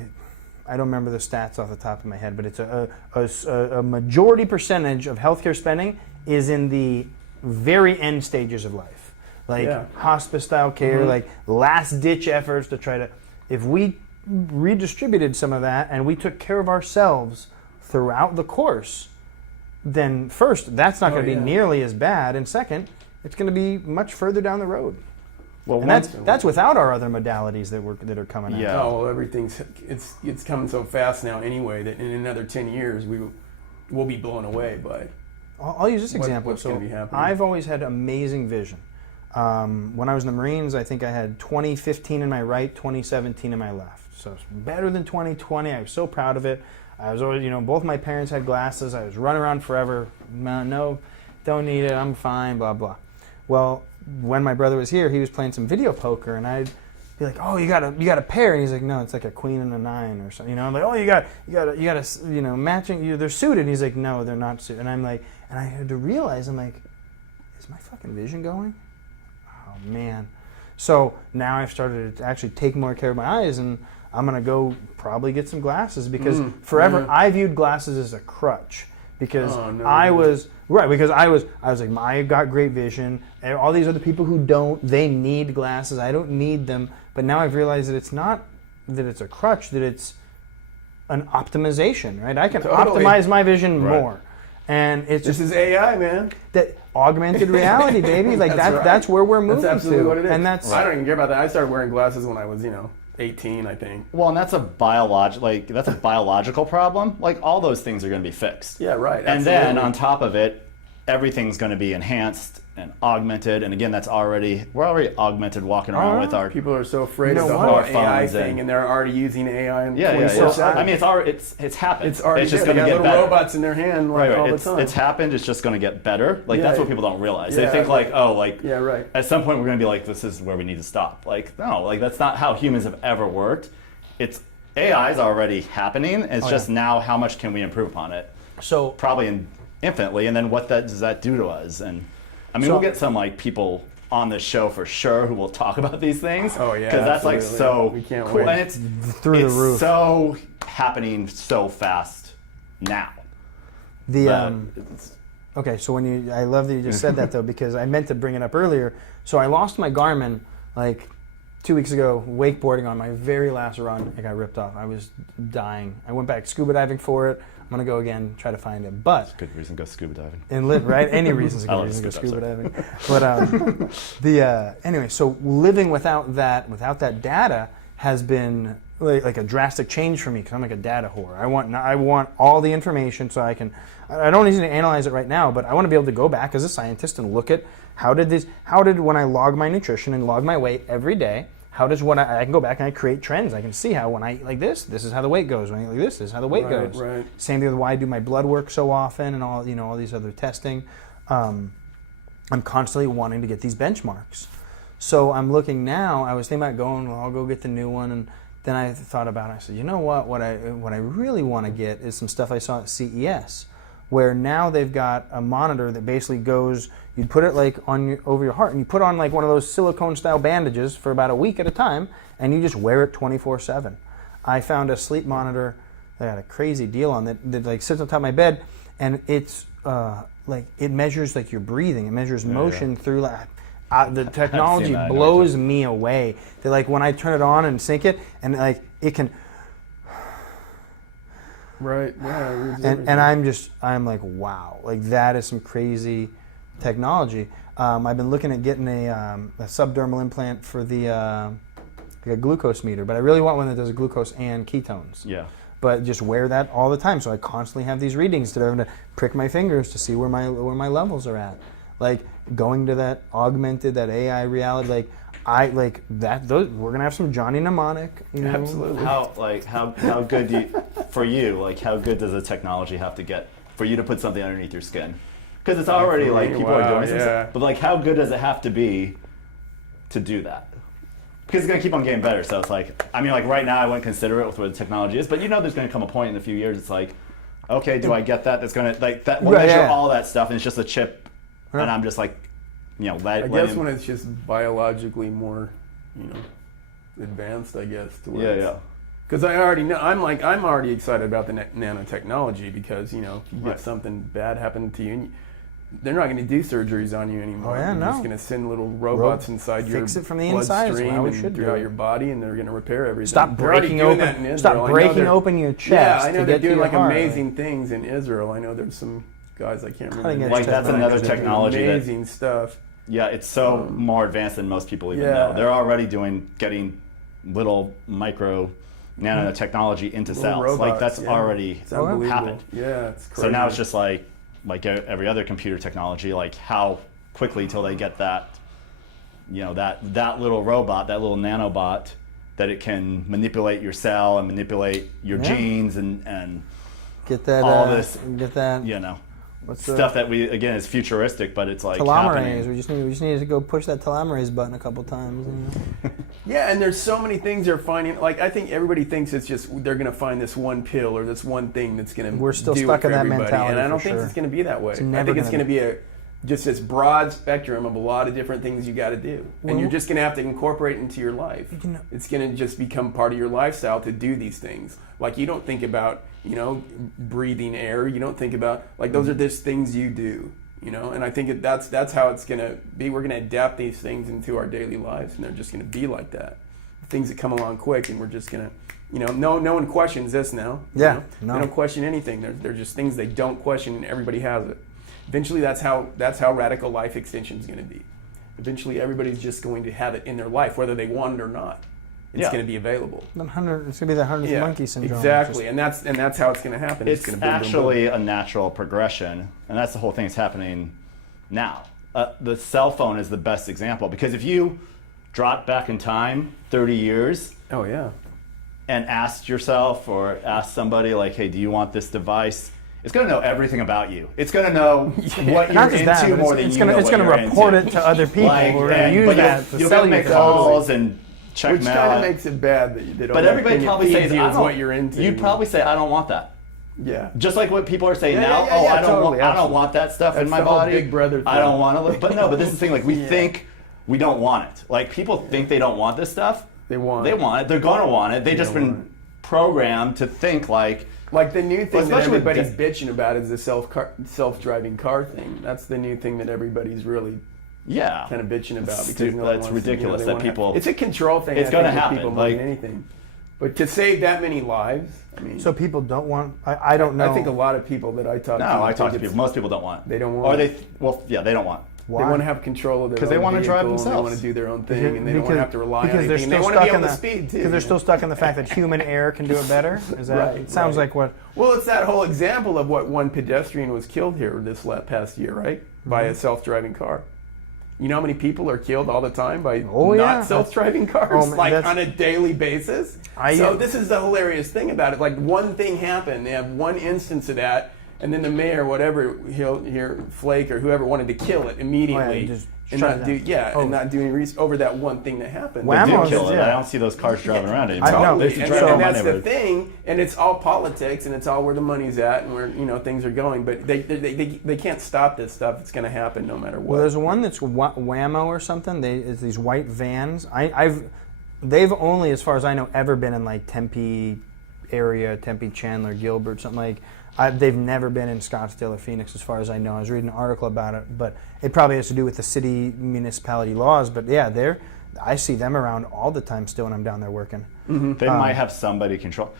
I don't remember the stats off the top of my head, but it's a majority percentage of healthcare spending is in the very end stages of life, like hospice style care, like last ditch efforts to try to, if we redistributed some of that and we took care of ourselves throughout the course, then first, that's not going to be nearly as bad, and second, it's going to be much further down the road. Well, and that's without our other modalities that are coming out. Yeah. Oh, well, it's coming so fast now anyway that in another 10 years we'll be blown away by. I'll use this example. What's going to be happening? I've always had amazing vision. When I was in the Marines, I think I had 20/15 in my right, 20/17 in my left. So it's better than 20/20. I was so proud of it. I was always, both my parents had glasses. I was running around forever. No, don't need it. I'm fine. Blah blah. Well, when my brother was here, he was playing some video poker, and I'd be like, "Oh, you got a pair," and he's like, "No, it's like a queen and a 9 or something." I'm like, "Oh, you got matching. They're suited." And he's like, "No, they're not suited." And I'm like, and I had to realize, I'm like, is my fucking vision going? Oh man. So now I've started to actually take more care of my eyes, and I'm gonna go probably get some glasses because forever I viewed glasses as a crutch because I was like, I got great vision. And all these other people who don't, they need glasses. I don't need them. But now I've realized that it's not that it's a crutch, that it's an optimization, right? I can optimize my vision more. And this is AI, man. That augmented reality, baby. Like that's where we're moving to. That's absolutely what it is. And that's I don't even care about that. I started wearing glasses when I was, 18, I think. Well, and that's a biological problem. Like all those things are going to be fixed. Yeah, right. And then on top of it, everything's going to be enhanced and augmented. And again, we're already augmented walking around with our. People are so afraid of the whole AI thing, and they're already using AI. I mean, it's happened. It's already. It's just going to get little better. Robots in their hand all the time. It's happened. It's just going to get better. Like that's what people don't realize. They think at some point we're going to be like, this is where we need to stop. Like no, like that's not how humans have ever worked. It's AI is already happening. It's just now how much can we improve upon it? So probably infinitely. And then what does that do to us? And I mean, we'll get some people on the show for sure who will talk about these things. Oh yeah, because that's we can't cool, wait. and it's through the roof. So happening so fast now. Okay, so I love that you just said that though because I meant to bring it up earlier. So I lost my Garmin like 2 weeks ago wakeboarding on my very last run. It got ripped off. I was dying. I went back scuba diving for it. I'm gonna go again, try to find it. But It's a good reason to go scuba diving. and right, any reason's a I good love reason to go scuba scuba diving. But anyway, so living without that data has been like a drastic change for me because I'm like a data whore. I want all the information so I don't need to analyze it right now, but I want to be able to go back as a scientist and look at how did when I log my nutrition and log my weight every day, I can go back and I create trends. I can see how when I eat like this is how the weight goes. When I eat like this is how the weight goes. Right. Same thing with why I do my blood work so often and all these other testing. I'm constantly wanting to get these benchmarks. So I'm looking now. I was thinking about going. Well, I'll go get the new one, and then I thought about it. I said, you know what? What I really want to get is some stuff I saw at CES, where now they've got a monitor that basically goes. You put it like over your heart, and you put on like one of those silicone style bandages for about a week at a time, and you just wear it 24/7. I found a sleep monitor that I had a crazy deal on that like sits on top of my bed, and it's like it measures like your breathing. It measures motion through like. The technology blows me away. That like when I turn it on and sync it, and like it can. Right. Yeah. And I'm like, wow, like that is some crazy technology. I've been looking at getting a subdermal implant for the like a glucose meter, but I really want one that does glucose and ketones. Yeah. But just wear that all the time, so I constantly have these readings instead of having to prick my fingers to see where my levels are at. Like going to that augmented, that AI reality, like I like that. Those we're gonna have some Johnny Mnemonic. Absolutely. How good for you? Like how good does the technology have to get for you to put something underneath your skin? Because it's already like people are doing some stuff, but like how good does it have to be to do that? Because it's gonna keep on getting better. So it's like, I mean, like right now I wouldn't consider it with where the technology is, but there's gonna come a point in a few years. It's like, okay, do I get that? That's gonna like that. We'll measure all that stuff, and it's just a chip. And I'm just like, I guess when it's just biologically more, advanced, I guess. Because I already know, I'm already excited about the nanotechnology because, if you get something bad happen to you, they're not going to do surgeries on you anymore. They're just going to send little robots inside your fix it from the inside and throughout your body, and they're going to repair everything. Stop breaking open your chest. Yeah, I know they're doing like amazing things in Israel. I know there's some guys I can't remember. Like that's another technology. Amazing stuff. Yeah, it's so more advanced than most people even know. They're already getting little micro nanotechnology into cells. Robots, like that's already happened. Yeah, it's crazy. So now it's just like every other computer technology, like how quickly till they get that, that little robot, that little nanobot, that it can manipulate your cell and manipulate your genes and get that all this, stuff that is futuristic, but it's like telomerase. Happening. We just need to go push that telomerase button a couple times. Yeah, and there's so many things they're finding. Like I think everybody thinks it's just they're going to find this one pill or this one thing that's going to. We're still do stuck it for in that everybody. mentality, and I don't think it's going to be that way. I think it's going to be just this broad spectrum of a lot of different things you got to do, and you're just going to have to incorporate it into your life. It's going to just become part of your lifestyle to do these things. Like you don't think about breathing air. You don't think about those are just things you do. And I think that's how it's going to be. We're going to adapt these things into our daily lives, and they're just going to be like that. Things that come along quick, and we're just going to, no one questions this now. Yeah, no. They don't question anything. They're just things they don't question, and everybody has it. Eventually, that's how radical life extension is going to be. Eventually, everybody's just going to have it in their life, whether they want it or not. It's going to be available. It's going to be the 100th monkey syndrome. Exactly, and that's how it's going to happen. It's actually a natural progression, and that's the whole thing that's happening now. The cell phone is the best example, because if you drop back in time 30 years and asked yourself or asked somebody like, hey, do you want this device? It's going to know everything about you. It's going to know what you're into more than you know what you're into. It's going to report it to other people. We're going to use that to sell you make calls and check which mail. Which kind of makes it bad that they don't. But everybody probably says, what you're into. You'd probably say, I don't want that. Yeah. Just like what people are saying now. I don't want that stuff in my body. Big Brother thing. I don't want to live. But no, but this is the thing. Like we think we don't want it. Like people think they don't want this stuff. They want it. They're going to want it. They've just been programmed to think like the new thing that everybody's bitching about is the self-driving car thing. That's the new thing that everybody's really kind of bitching about. Because that's ridiculous that people. It's a control thing. It's going to happen. People more than anything. But to save that many lives, I mean. So people don't want. I don't know. I think a lot of people that I talk to. No, I talk to people. Most people don't want. They don't want. Or they don't want. Why? They want to have control of their Because they want to drive vehicle, and themselves. They want to do their own thing, and they don't want to have to rely on because anything. They want to be able to speed, too. Because they're still stuck in the fact that human error can do it better? Is that, Right, it sounds right. like what... Well, it's that whole example of what one pedestrian was killed here this past year, right? By a self-driving car. You know how many people are killed all the time by not self-driving cars, like on a daily basis? So this is the hilarious thing about it. Like one thing happened, they have one instance of that, and then the mayor, whatever, Flake or whoever wanted to kill it immediately. And not do and not doing research over that one thing that happened. They do kill it. I don't see those cars driving around anymore. Totally. And that's the thing, and it's all politics, and it's all where the money's at, and where things are going. But they can't stop this stuff. It's going to happen no matter what. Well, there's one that's Whammo or something. It's these white vans. They've only, as far as I know, ever been in like Tempe area, Tempe, Chandler, Gilbert, something like. They've never been in Scottsdale or Phoenix, as far as I know. I was reading an article about it, but it probably has to do with the city municipality laws. But yeah, I see them around all the time still when I'm down there working. Mm-hmm. They might have somebody control.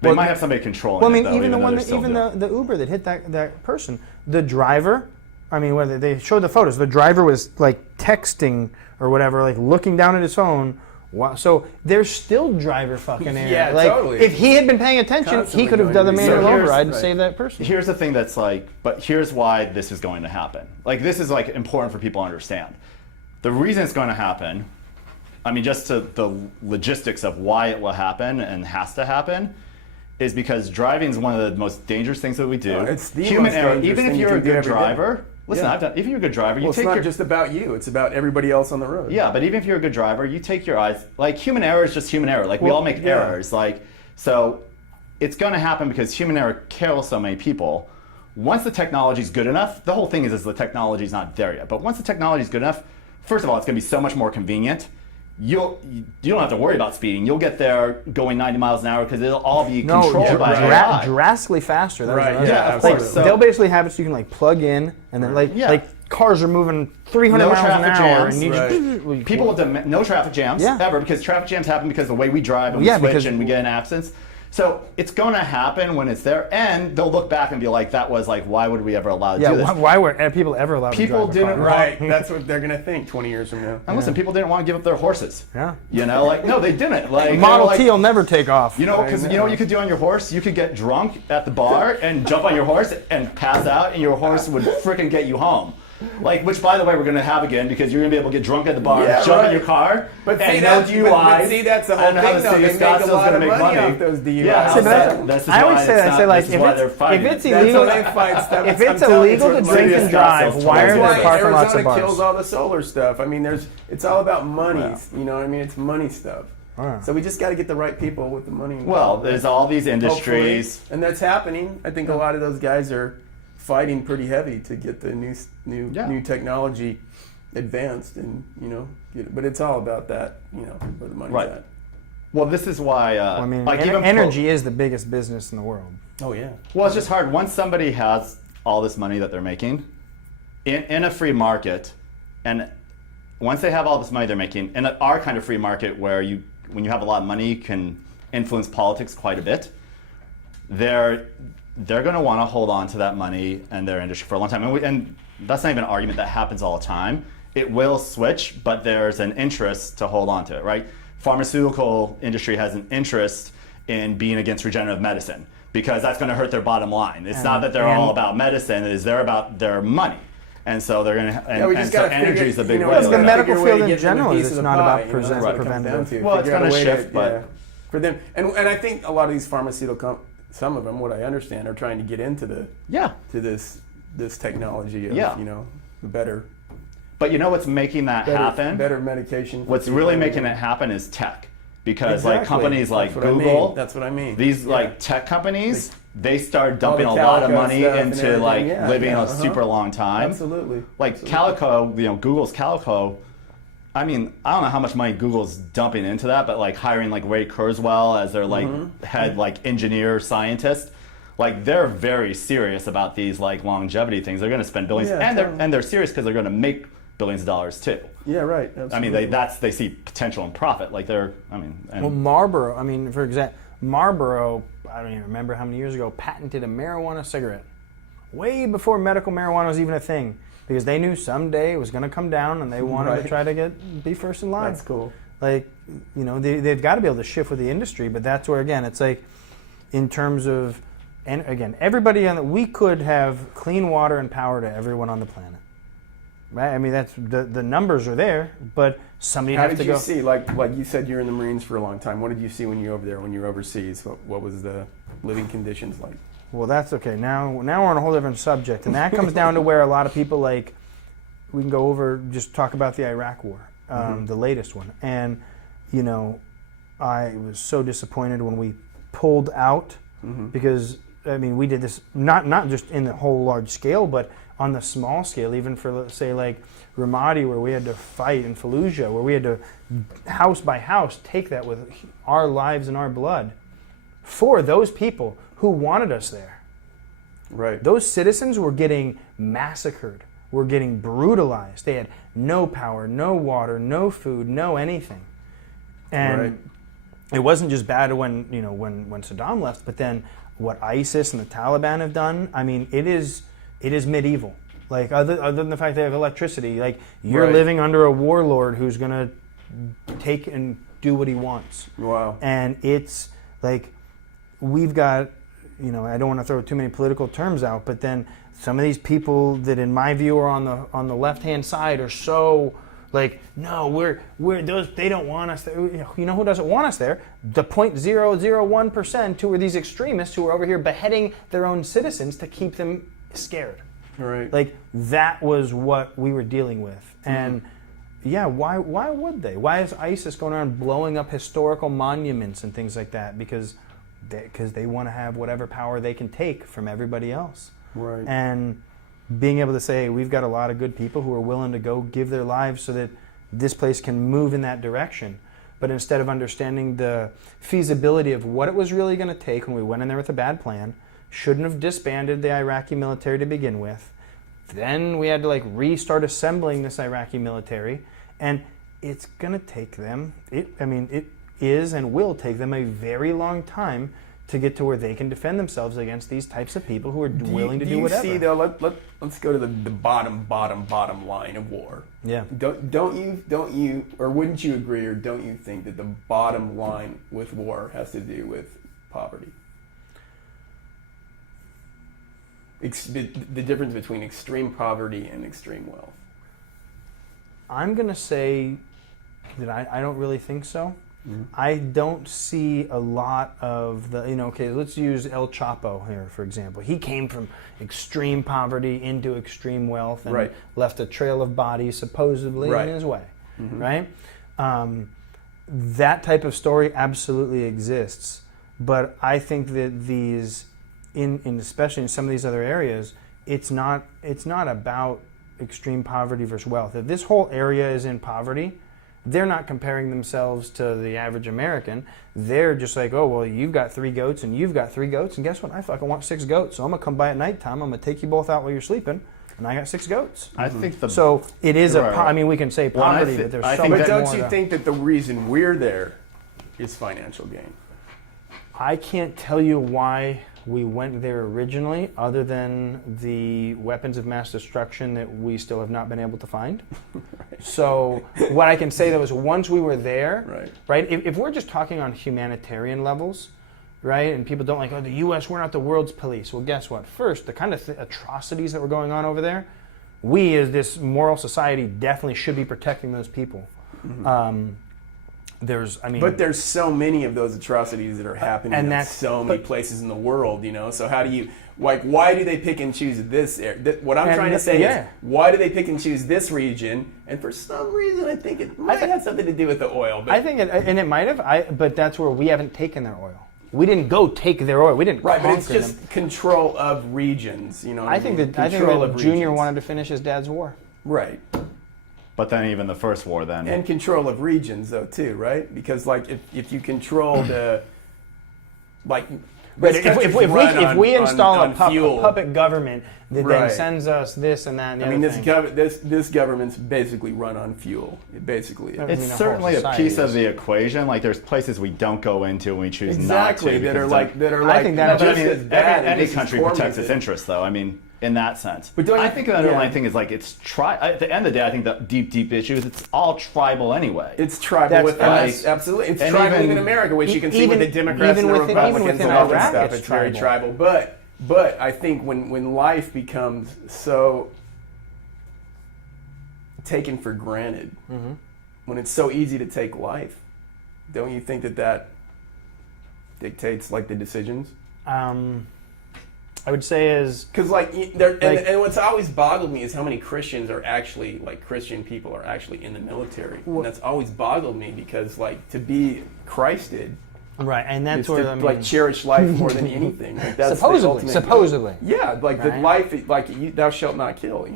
They might have somebody controlling. Well, I mean, it, the Uber that hit that person, the driver. I mean, whether they showed the photos, the driver was like texting or whatever, like looking down at his phone. Wow. So there's still driver fucking error. Yeah, like, totally. If he had been paying attention, he could have done the manual override and saved that person. Here's the thing that's like, but here's why this is going to happen. Like, this is like important for people to understand. The reason it's going to happen, I mean, just to the logistics of why it will happen and has to happen, is because driving is one of the most dangerous things that we do. It's the human most error. dangerous Even if thing you're a you can do good every day. driver, listen, if you're a good driver, you Well, take it's not just about you. It's about everybody else on the road. Yeah, but even if you're a good driver, you take your eyes. Like, human error is just human error. Like, we all make errors. Like, so it's going to happen because human error kills so many people. Once the technology is good enough, the whole thing is the technology is not there yet. But once the technology is good enough, first of all, it's going to be so much more convenient. You don't have to worry about speeding. You'll get there going 90 miles an hour because it'll all be controlled by AI. Drastically faster. Yeah, of course. They'll basically have it so you can like plug in and then like cars are moving 300 miles an hour. Jams, and you people with no traffic jams ever, because traffic jams happen because of the way we drive and we switch and we get in accidents. So it's going to happen when it's there, and they'll look back and be like, "That was like, why would we ever allow to do this?" Why were people ever allowed to drive a car? Right, that's what they're going to think 20 years from now. And listen, people didn't want to give up their horses. Yeah. You know, like, no, they didn't. Like, Model T will never take off. You know, because you know what you could do on your horse? You could get drunk at the bar and jump on your horse and pass out, and your horse would freaking get you home. Like, which, by the way, we're going to have again, because you're going to be able to get drunk at the bar, jump in your car, but and no DUI. But see, that's the whole thing, though. They make a lot of money off those DUIs. Yeah, I always say that. I say, like, if it's illegal, if it's illegal to drink and drive, why are there parking lots of bars? Arizona kills all the solar stuff. I mean, it's all about money. You know what I mean? It's money stuff. So we just got to get the right people with the money. Well, there's all these industries. Hopefully. And that's happening. I think a lot of those guys are fighting pretty heavy to get the new technology advanced, and but it's all about that, where the money's at. Well, this is why I mean, like energy is the biggest business in the world. Oh yeah. Well, it's just hard once somebody has all this money that they're making in a free market, and once they have all this money they're making in our kind of free market where when you have a lot of money, you can influence politics quite a bit. They're going to want to hold on to that money and their industry for a long time. And that's not even an argument that happens all the time. It will switch, but there's an interest to hold on to it, right? Pharmaceutical industry has an interest in being against regenerative medicine because that's going to hurt their bottom line. It's not that they're all about medicine, they're about their money. And so they're going to, and so energy is the big way. The medical field in general is not about preventative. Well, it's going to shift, but for them, and I think a lot of these pharmaceutical some of them, what I understand, are trying to get into to this technology of the better. But you know what's making that happen? Better medication. What's really making it happen is tech, because like companies like Google, that's what I mean. These like tech companies, they start dumping a lot of money into like living a super long time. Absolutely. Like Calico, Google's Calico. I mean, I don't know how much money Google's dumping into that, but like hiring like Ray Kurzweil as their like head like engineer scientist, like they're very serious about these like longevity things. They're going to spend billions, and they're serious because they're going to make billions of dollars too. Yeah, right. Absolutely. I mean, they see potential and profit. Like they're, I mean, and Well, Marlboro, I mean, for example, Marlboro, I don't even remember how many years ago, patented a marijuana cigarette. Way before medical marijuana was even a thing. Because they knew someday it was going to come down and they wanted to try to be first in line. That's cool. Like, you know, they've got to be able to shift with the industry, but that's where, again, it's like, in terms of, and again, everybody we could have clean water and power to everyone on the planet. Right? I mean, that's the numbers are there, but somebody has to go. How did you see, like you said, you're in the Marines for a long time. What did you see when you were over there, when you were overseas? What was the living conditions like? Well, that's okay. Now we're on a whole different subject, and that comes down to where a lot of people, like, we can go over, just talk about the Iraq War, the latest one. And, you know, I was so disappointed when we pulled out because, I mean, we did this not just in the whole large scale, but on the small scale, even for, let's say, like Ramadi, where we had to fight, in Fallujah, where we had to, house by house, take that with our lives and our blood for those people who wanted us there. Right. Those citizens were getting massacred, were getting brutalized. They had no power, no water, no food, no anything. And it wasn't just bad when Saddam left, but then what ISIS and the Taliban have done, I mean, it is medieval. Like, other than the fact they have electricity, like, you're living under a warlord who's going to take and do what he wants. Wow. And it's like, we've got, you know, I don't want to throw too many political terms out, but then some of these people that, in my view, are on the left-hand side are so like, no, we're those, they don't want us there. You know who doesn't want us there? The 0.001% who are these extremists who are over here beheading their own citizens to keep them scared. Right. Like, that was what we were dealing with. And yeah, why would they? Why is ISIS going around blowing up historical monuments and things like that? Because they want to have whatever power they can take from everybody else. Right. And being able to say, we've got a lot of good people who are willing to go give their lives so that this place can move in that direction. But instead of understanding the feasibility of what it was really going to take when we went in there with a bad plan, shouldn't have disbanded the Iraqi military to begin with. Then we had to like restart assembling this Iraqi military, and it's going to take them, it is and will take them a very long time to get to where they can defend themselves against these types of people who are willing to do whatever. Do you see, though, let's go to the bottom line of war. Yeah. Don't you, or wouldn't you agree, or don't you think that the bottom line with war has to do with poverty? The difference between extreme poverty and extreme wealth. I'm going to say that I don't really think so. Mm-hmm. I don't see a lot of the, okay, let's use El Chapo here, for example. He came from extreme poverty into extreme wealth and left a trail of bodies supposedly in his way, right? That type of story absolutely exists. But I think that these, especially in some of these other areas, it's not about extreme poverty versus wealth. If this whole area is in poverty, they're not comparing themselves to the average American. They're just like, oh, well, you've got 3 goats and you've got 3 goats, and guess what? I fucking want 6 goats, so I'm going to come by at nighttime. I'm going to take you both out while you're sleeping, and I got 6 goats. I think so it is I mean, we can say poverty, but there's so much more. But don't you think that the reason we're there is financial gain? I can't tell you why we went there originally, other than the weapons of mass destruction that we still have not been able to find. So what I can say, though, is once we were there, right? If we're just talking on humanitarian levels, right, and people don't like, oh, the U.S., we're not the world's police. Well, guess what? First, the kind of atrocities that were going on over there, we as this moral society definitely should be protecting those people. Mm-hmm. But there's so many of those atrocities that are happening in so many places in the world, So how do you, why do they pick and choose this area? What I'm trying to say is, why do they pick and choose this region? And for some reason, I think it might have something to do with the oil. But I think it might have, but that's where we haven't taken their oil. We didn't go take their oil. We didn't conquer them. But it's just control of regions, I think that Junior wanted to finish his dad's war. Right. But then even the first war then. And control of regions, though, too, right? Because, if you control the, But This if country's we run install on a fuel. puppet government that Right. then sends us this and that and the I other mean, thing. this government's basically run on fuel. It basically is. I It's mean, the whole certainly a society piece of is. the equation. Like there's places we don't go into when we choose Exactly, not to. that are because like it's that are I like think that- But I just mean, as bad. any and just as country protects its tormented. interests, though. I mean, in that sense. But don't you- I think the underlying yeah. thing is like it's at the end of the day, I think the deep issue is it's all tribal anyway. It's tribal That's with right. us, absolutely. It's And tribal even- even in America, which you can see even- with the Democrats even and the within- Republicans even within and all that Iraq, stuff. it's It's very tribal. tribal. But I think when life becomes so taken for granted, when it's so easy to take life, don't you think that dictates like the decisions? I would say is Because and what's always boggled me is how many Christians are actually Christian people are actually in the military. And that's always boggled me because to be Christed right, and is that's where to I mean, cherish life more than anything. That's the ultimate supposedly. goal. Yeah, the Right? life thou shalt not kill.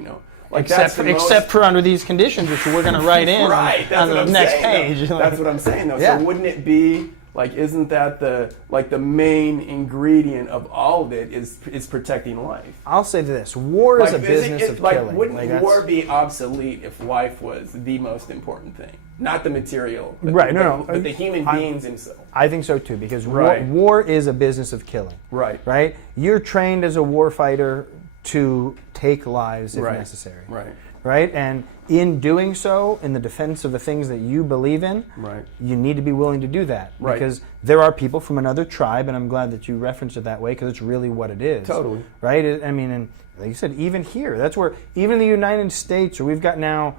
That's Except for under these conditions, which we're going to write in right. That's on what the I'm next saying, page. though. That's what I'm saying though. Yeah. So wouldn't it be isn't that the main ingredient of all of it is protecting life? I'll say this: war is a business of killing. Wouldn't Like, war be obsolete if life was the most important thing, not the material, but Right, no. but the human beings themselves? I think so too, because Right. war is a business of killing. Right. Right. You're trained as a war fighter to take lives if Right. necessary. Right. Right. And in doing so, in the defense of the things that you believe in, Right. you need to be willing to do that. Right. Because there are people from another tribe, and I'm glad that you referenced it that way, because it's really what it is. Totally. Right? I mean, and like you said, even here, that's where, even in the United States, where we've got now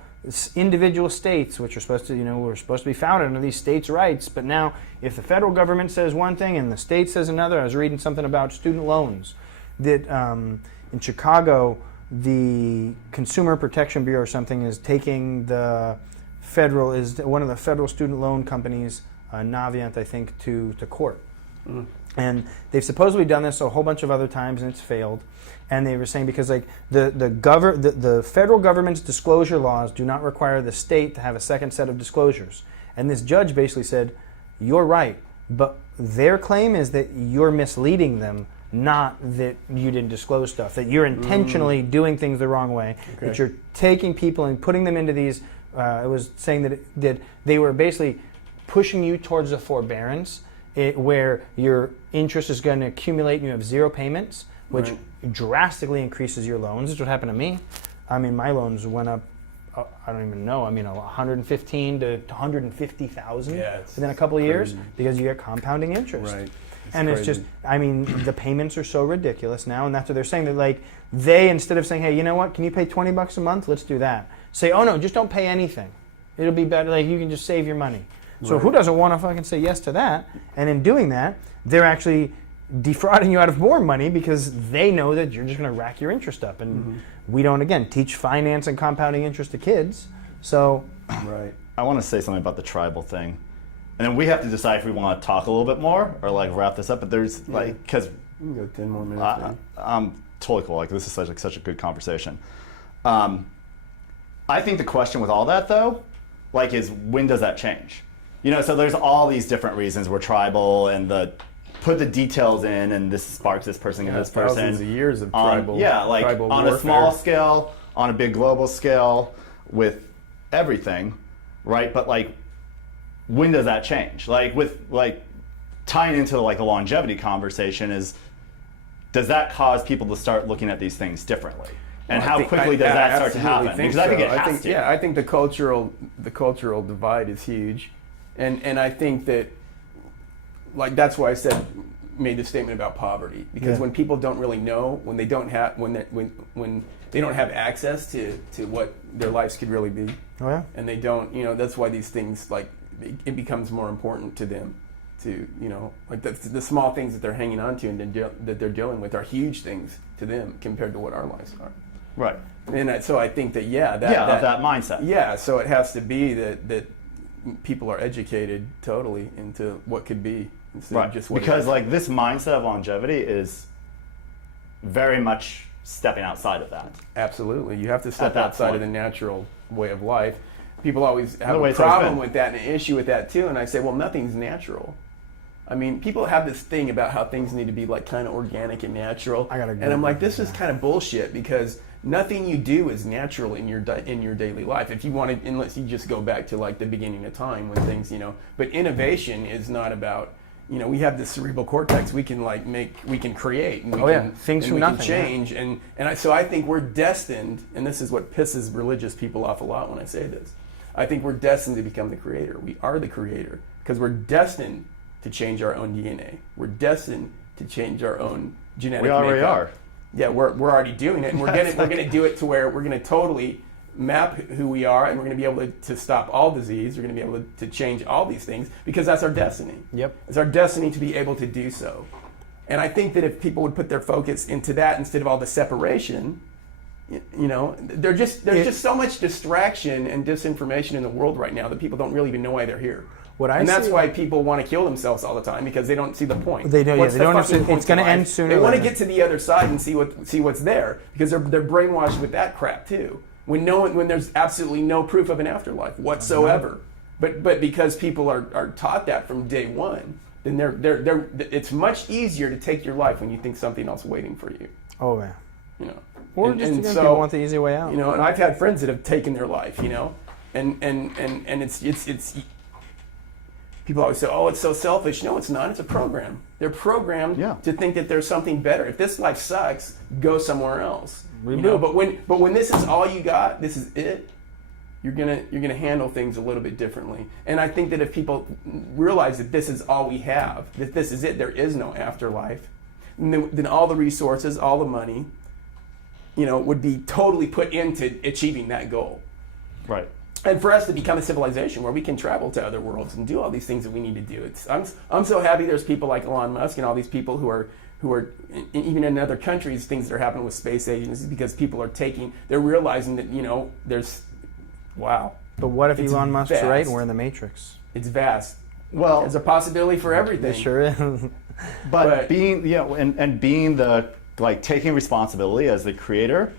individual states, which are supposed to, we're supposed to be founded under these states' rights, but now if the federal government says one thing and the state says another, I was reading something about student loans, that in Chicago, the Consumer Protection Bureau or something is taking one of the federal student loan companies, Navient, I think, to court. Mm. And they've supposedly done this a whole bunch of other times and it's failed. And they were saying because the federal government's disclosure laws do not require the state to have a second set of disclosures. And this judge basically said, you're right, but their claim is that you're misleading them, not that you didn't disclose stuff, that you're intentionally doing things the wrong way, that you're taking people and putting them into these, it was saying that they were basically pushing you towards a forbearance where your interest is going to accumulate and you have zero payments, which drastically increases your loans. That's what happened to me. I mean, my loans went up, I don't even know, 115 to 150,000 within a couple of years because you get compounding interest. Right. And it's just, the payments are so ridiculous now, and that's what they're saying. That they, instead of saying, hey, you know what, can you pay $20 a month? Let's do that. Say, oh no, just don't pay anything. It'll be better. You can just save your money. So who doesn't want to fucking say yes to that? And in doing that, they're actually defrauding you out of more money because they know that you're just going to rack your interest up. And we don't, again, teach finance and compounding interest to kids. So, right. I want to say something about the tribal thing. And then we have to decide if we want to talk a little bit more or wrap this up. But there's because we can go 10 more minutes. I'm totally cool. This is such a good conversation. I think the question with all that though, is when does that change? So there's all these different reasons we're tribal and put the details in and this sparks this person and this person. Thousands of years of tribal. Tribal on warfare. A small scale, on a big global scale, with everything, right? But when does that change? Tying into the longevity conversation does that cause people to start looking at these things differently? And how quickly does that start to happen? Because I think it has to. Yeah, I think the cultural divide is huge, and I think that that's why I made the statement about poverty, because when people don't really know, when they don't have when they don't have access to what their lives could really be, and they don't, that's why these things it becomes more important to them to, the small things that they're hanging on to and that they're dealing with are huge things to them compared to what our lives are. Right. And so I think that, that mindset. Yeah, so it has to be that people are educated totally into what could be instead of just what because this mindset of longevity is very much stepping outside of that. Absolutely. You have to step outside of the natural way of life. People always have way a it's always problem been. with that and an issue with that too, and I say, well, nothing's natural. I mean, people have this thing about how things need to be like kind of organic and natural. And I'm like, this is kind of bullshit, because nothing you do is natural in your daily life. If you want to, unless you just go back to like the beginning of time when things, but innovation is not about, we have this cerebral cortex. We can we can create, and things from nothing, can change, so I think we're destined, and this is what pisses religious people off a lot when I say this. I think we're destined to become the creator. We are the creator because we're destined to change our own DNA. We're destined to change our own genetic makeup. We already are. Yeah, we're already doing it, and we're gonna do it to where we're gonna totally map who we are, and we're gonna be able to stop all disease. We're gonna be able to change all these things because that's our destiny. Yep, it's our destiny to be able to do so. And I think that if people would put their focus into that instead of all the separation, there's just so much distraction and disinformation in the world right now that people don't really even know why they're here. That's why people want to kill themselves all the time, because they don't see the point. They don't. They don't understand. It's going to end sooner. They want to get to the other side and see what's there, because they're brainwashed with that crap too. When there's absolutely no proof of an afterlife whatsoever, but because people are taught that from day one, then it's much easier to take your life when you think something else waiting for you. Oh yeah. Or so people want the easy way out. And I've had friends that have taken their life. And it's. People always say, "Oh, it's so selfish." No, it's not. It's a program. They're programmed to think that there's something better. If this life sucks, go somewhere else. But when this is all you got, this is it. You're gonna handle things a little bit differently. And I think that if people realize that this is all we have, that this is it, there is no afterlife, then all the resources, all the money, would be totally put into achieving that goal. Right. And for us to become a civilization where we can travel to other worlds and do all these things that we need to do, I'm so happy there's people like Elon Musk and all these people who are even in other countries, things that are happening with space agencies, because people they're realizing that there's wow. But what if Elon Musk's vast. right and we're in the Matrix? It's vast. Well, there's a possibility for everything. It sure is. but being and being the taking responsibility as the creator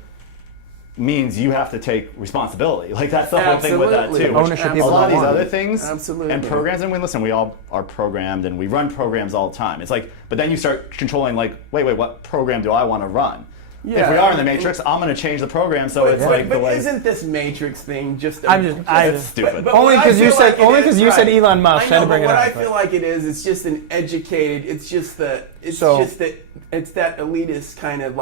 means you have to take responsibility. That's the whole thing with that too. Ownership. A lot of these other things absolutely. And programs, and we all are programmed and we run programs all the time. It's but then you start controlling wait, what program do I want to run? Yeah. If we are in the Matrix, I'm going to change the program so it's But isn't this Matrix thing just? It's stupid. But only because you said said Elon Musk. I know, but what I feel like it is, it's just an educated. It's that elitist kind of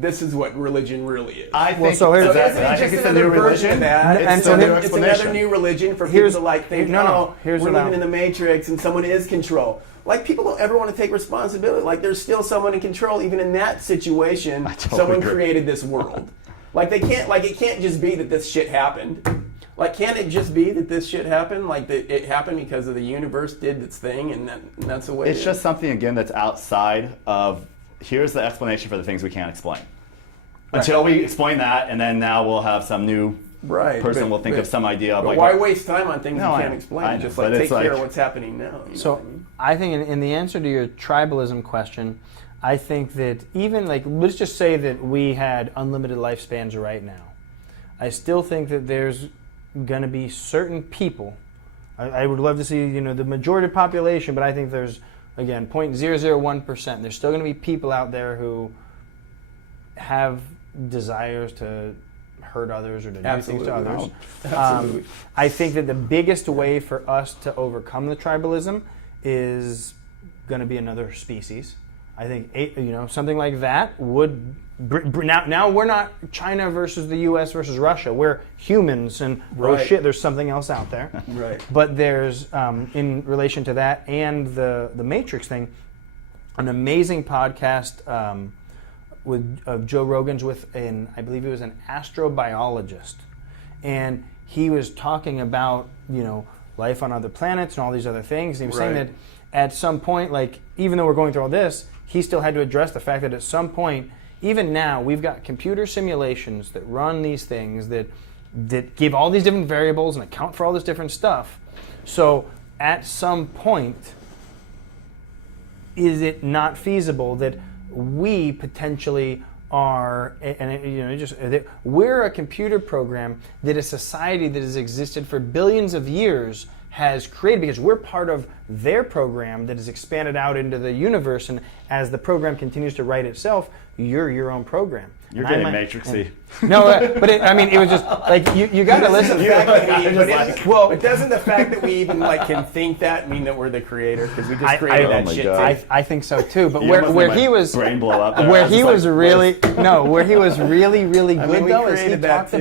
this is what religion really is. I think I think it's a new religion. It's another new religion for people to think, we're living in the Matrix and someone is control. People don't ever want to take responsibility. There's still someone in control, even in that situation. Someone created this world. It can't just be that this shit happened. Can't it just be that this shit happened? That it happened because of the universe did its thing, and that's the way it is. It's just something, again, that's outside of, here's the explanation for the things we can't explain. Until we explain that, and then now we'll have some new person will think of some idea of why waste time on things you can't explain? Just take care of what's happening now. I think in the answer to your tribalism question, I think that even let's just say that we had unlimited lifespans right now. I still think that there's going to be certain people. I would love to see the majority of the population, but I think there's again 0.001%. There's still going to be people out there who have desires to hurt others or to do things to others. I think that the biggest way for us to overcome the tribalism is going to be another species. I think something like that would now we're not China versus the U.S. versus Russia. We're humans, and there's something else out there. Right. But there's in relation to that and the Matrix thing, an amazing podcast of Joe Rogan's I believe he was an astrobiologist, and he was talking about life on other planets and all these other things. And he was saying that at some point, even though we're going through all this, he still had to address the fact that at some point, even now, we've got computer simulations that run these things that give all these different variables and account for all this different stuff. So at some point, is it not feasible that we potentially are, we're a computer program that a society that has existed for billions of years has created, because we're part of their program that has expanded out into the universe, and as the program continues to write itself, you're your own program. You're getting matrixy. No, but it was just like you got to listen. But doesn't the fact that we even can think that mean that we're the creator, because we just created that shit? I think so too. But where he was brain blow up, where he was really really good though is he talked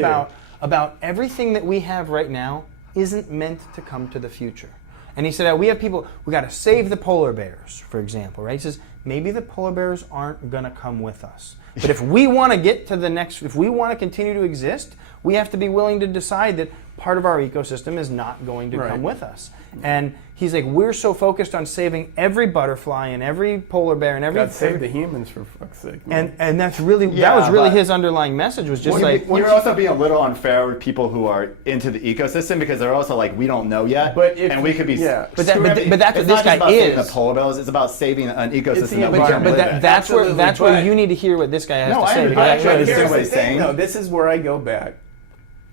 about everything that we have right now isn't meant to come to the future. And he said, we have people, we got to save the polar bears, for example, right? He says, maybe the polar bears aren't going to come with us. But if we want to get to the next, if we want to continue to exist, we have to be willing to decide that part of our ecosystem is not going to come with us. And he's like, we're so focused on saving every butterfly and every polar bear and every... God save the humans, for fuck's sake. And that's really, that was really his underlying message, was just You're also being a little unfair with people who are into the ecosystem, because they're also like, we don't know yet, and we could be... Yeah. But that's what this guy is. Saving the polar bears, it's about saving an ecosystem. That's where you need to hear what this guy has to say. Here's what he's saying. No, this is where I go back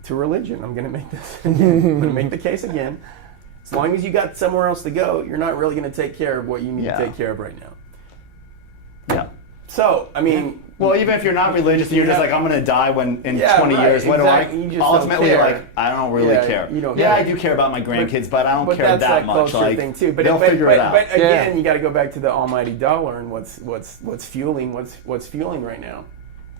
to religion. I'm going to make this again. I'm going to make the case again. As long as you got somewhere else to go, you're not really going to take care of what you need to take care of right now. Yeah. So, I mean... Well, even if you're not religious, you're just like, I'm going to die in 20 years. What do I... Ultimately, you're like, I don't really care. I do care about my grandkids, but I don't care that much. Like, thing too. They'll figure it out. But again, you got to go back to the almighty dollar and what's fueling right now.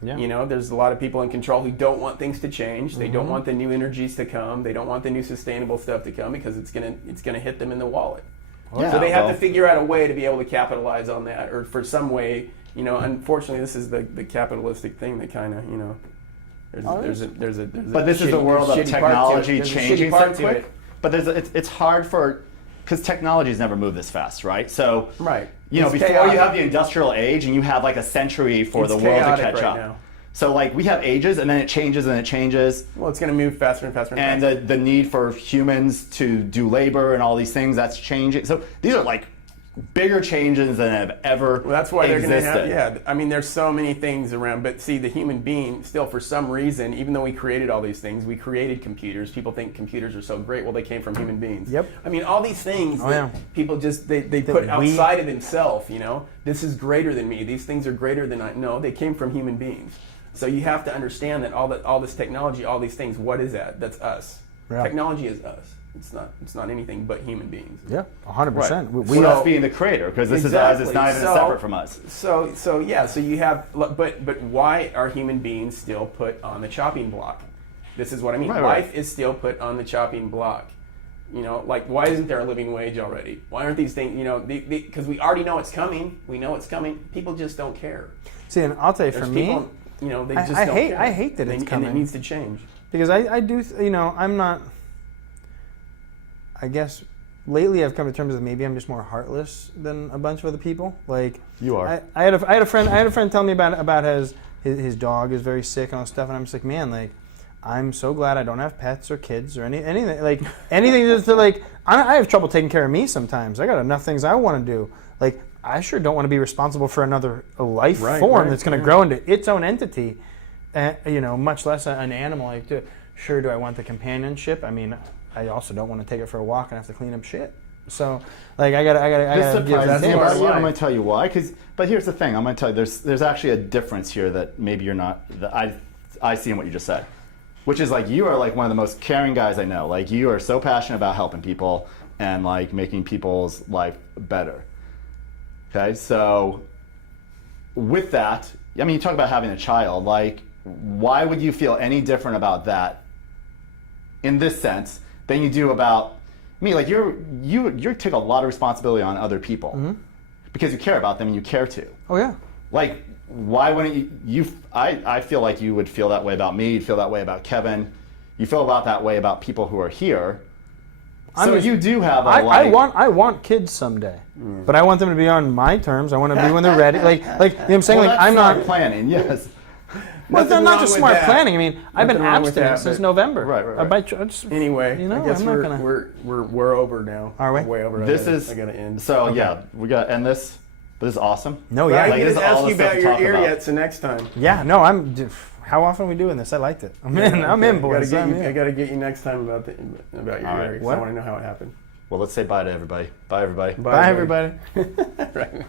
Yeah. There's a lot of people in control who don't want things to change. They don't want the new energies to come. They don't want the new sustainable stuff to come, because it's gonna hit them in the wallet. So they have to figure out a way to be able to capitalize on that, or for some way. Unfortunately, this is the capitalistic thing that kind of there's a but this is the world of technology changing so quick. But it's hard because technology's never moved this fast, right? So before chaotic. You have the industrial age, and you have like a century for the world to catch up. Now. So we have ages, and then it changes and it changes. Well, it's going to move faster and faster and faster. And the need for humans to do labor and all these things, that's changing. So these are bigger changes than have ever existed. Well, that's why they're going to have, I mean, there's so many things around, but see, the human being, still for some reason, even though we created all these things, we created computers. People think computers are so great. Well, they came from human beings. Yep. I mean, all these things that people just, they put outside of themselves, This is greater than me. These things are greater than I. No, they came from human beings. So you have to understand that all this technology, all these things, what is that? That's us. Yeah. Technology is us. It's not anything but human beings. Yeah, 100%. Right. We us being the creator, because this is us. It's not even separate from us. So you have, but why are human beings still put on the chopping block? This is what I mean. Life is still put on the chopping block. Why isn't there a living wage already? Why aren't these things? Because we already know it's coming. We know it's coming. People just don't care. See, and I'll tell you, for me, they just don't care. I hate that it's coming. And it needs to change. Because I do, I'm not. I guess lately I've come to terms with maybe I'm just more heartless than a bunch of other people. Like you are. I had a friend tell me about his dog is very sick and all this stuff, and I'm just like, man, I'm so glad I don't have pets or kids or anything just to I have trouble taking care of me sometimes. I got enough things I want to do. I sure don't want to be responsible for another life form that's going to grow into its own entity. Much less an animal. Sure, do I want the companionship? I mean, I also don't want to take it for a walk and have to clean up shit. So, I gotta give that. I'm going to tell you why. But here's the thing. I'm going to tell you. There's actually a difference here that maybe you're not. That I see in what you just said, which is you are one of the most caring guys I know. You are so passionate about helping people and making people's life better. Okay, so with that, I mean, you talk about having a child. Why would you feel any different about that in this sense than you do about me? You take a lot of responsibility on other people because you care about them and you care too. Oh yeah. Why wouldn't you? I feel like you would feel that way about me. You'd feel that way about Kevin. You feel about that way about people who are here. You do have I want kids someday, but I want them to be on my terms. I want to be when they're ready. I'm saying, I'm not planning. Yes. Well, they're not just smart planning. I mean, I've been abstinent since November. Right. Anyway, I guess we're over now. Are we? Way over. This is. I gotta end. So okay. Yeah, we got to end this. But this is awesome. No, But yeah. I Like, this didn't is all ask the you stuff about to your talk ear about. yet, so next time. Yeah, no, how often are we doing this? I liked it. I'm in, boys. I gotta get you next time about your All ear. right. 'Cause I want to know how it happened. Well, let's say bye to everybody. Bye, everybody. Bye, everybody. Right.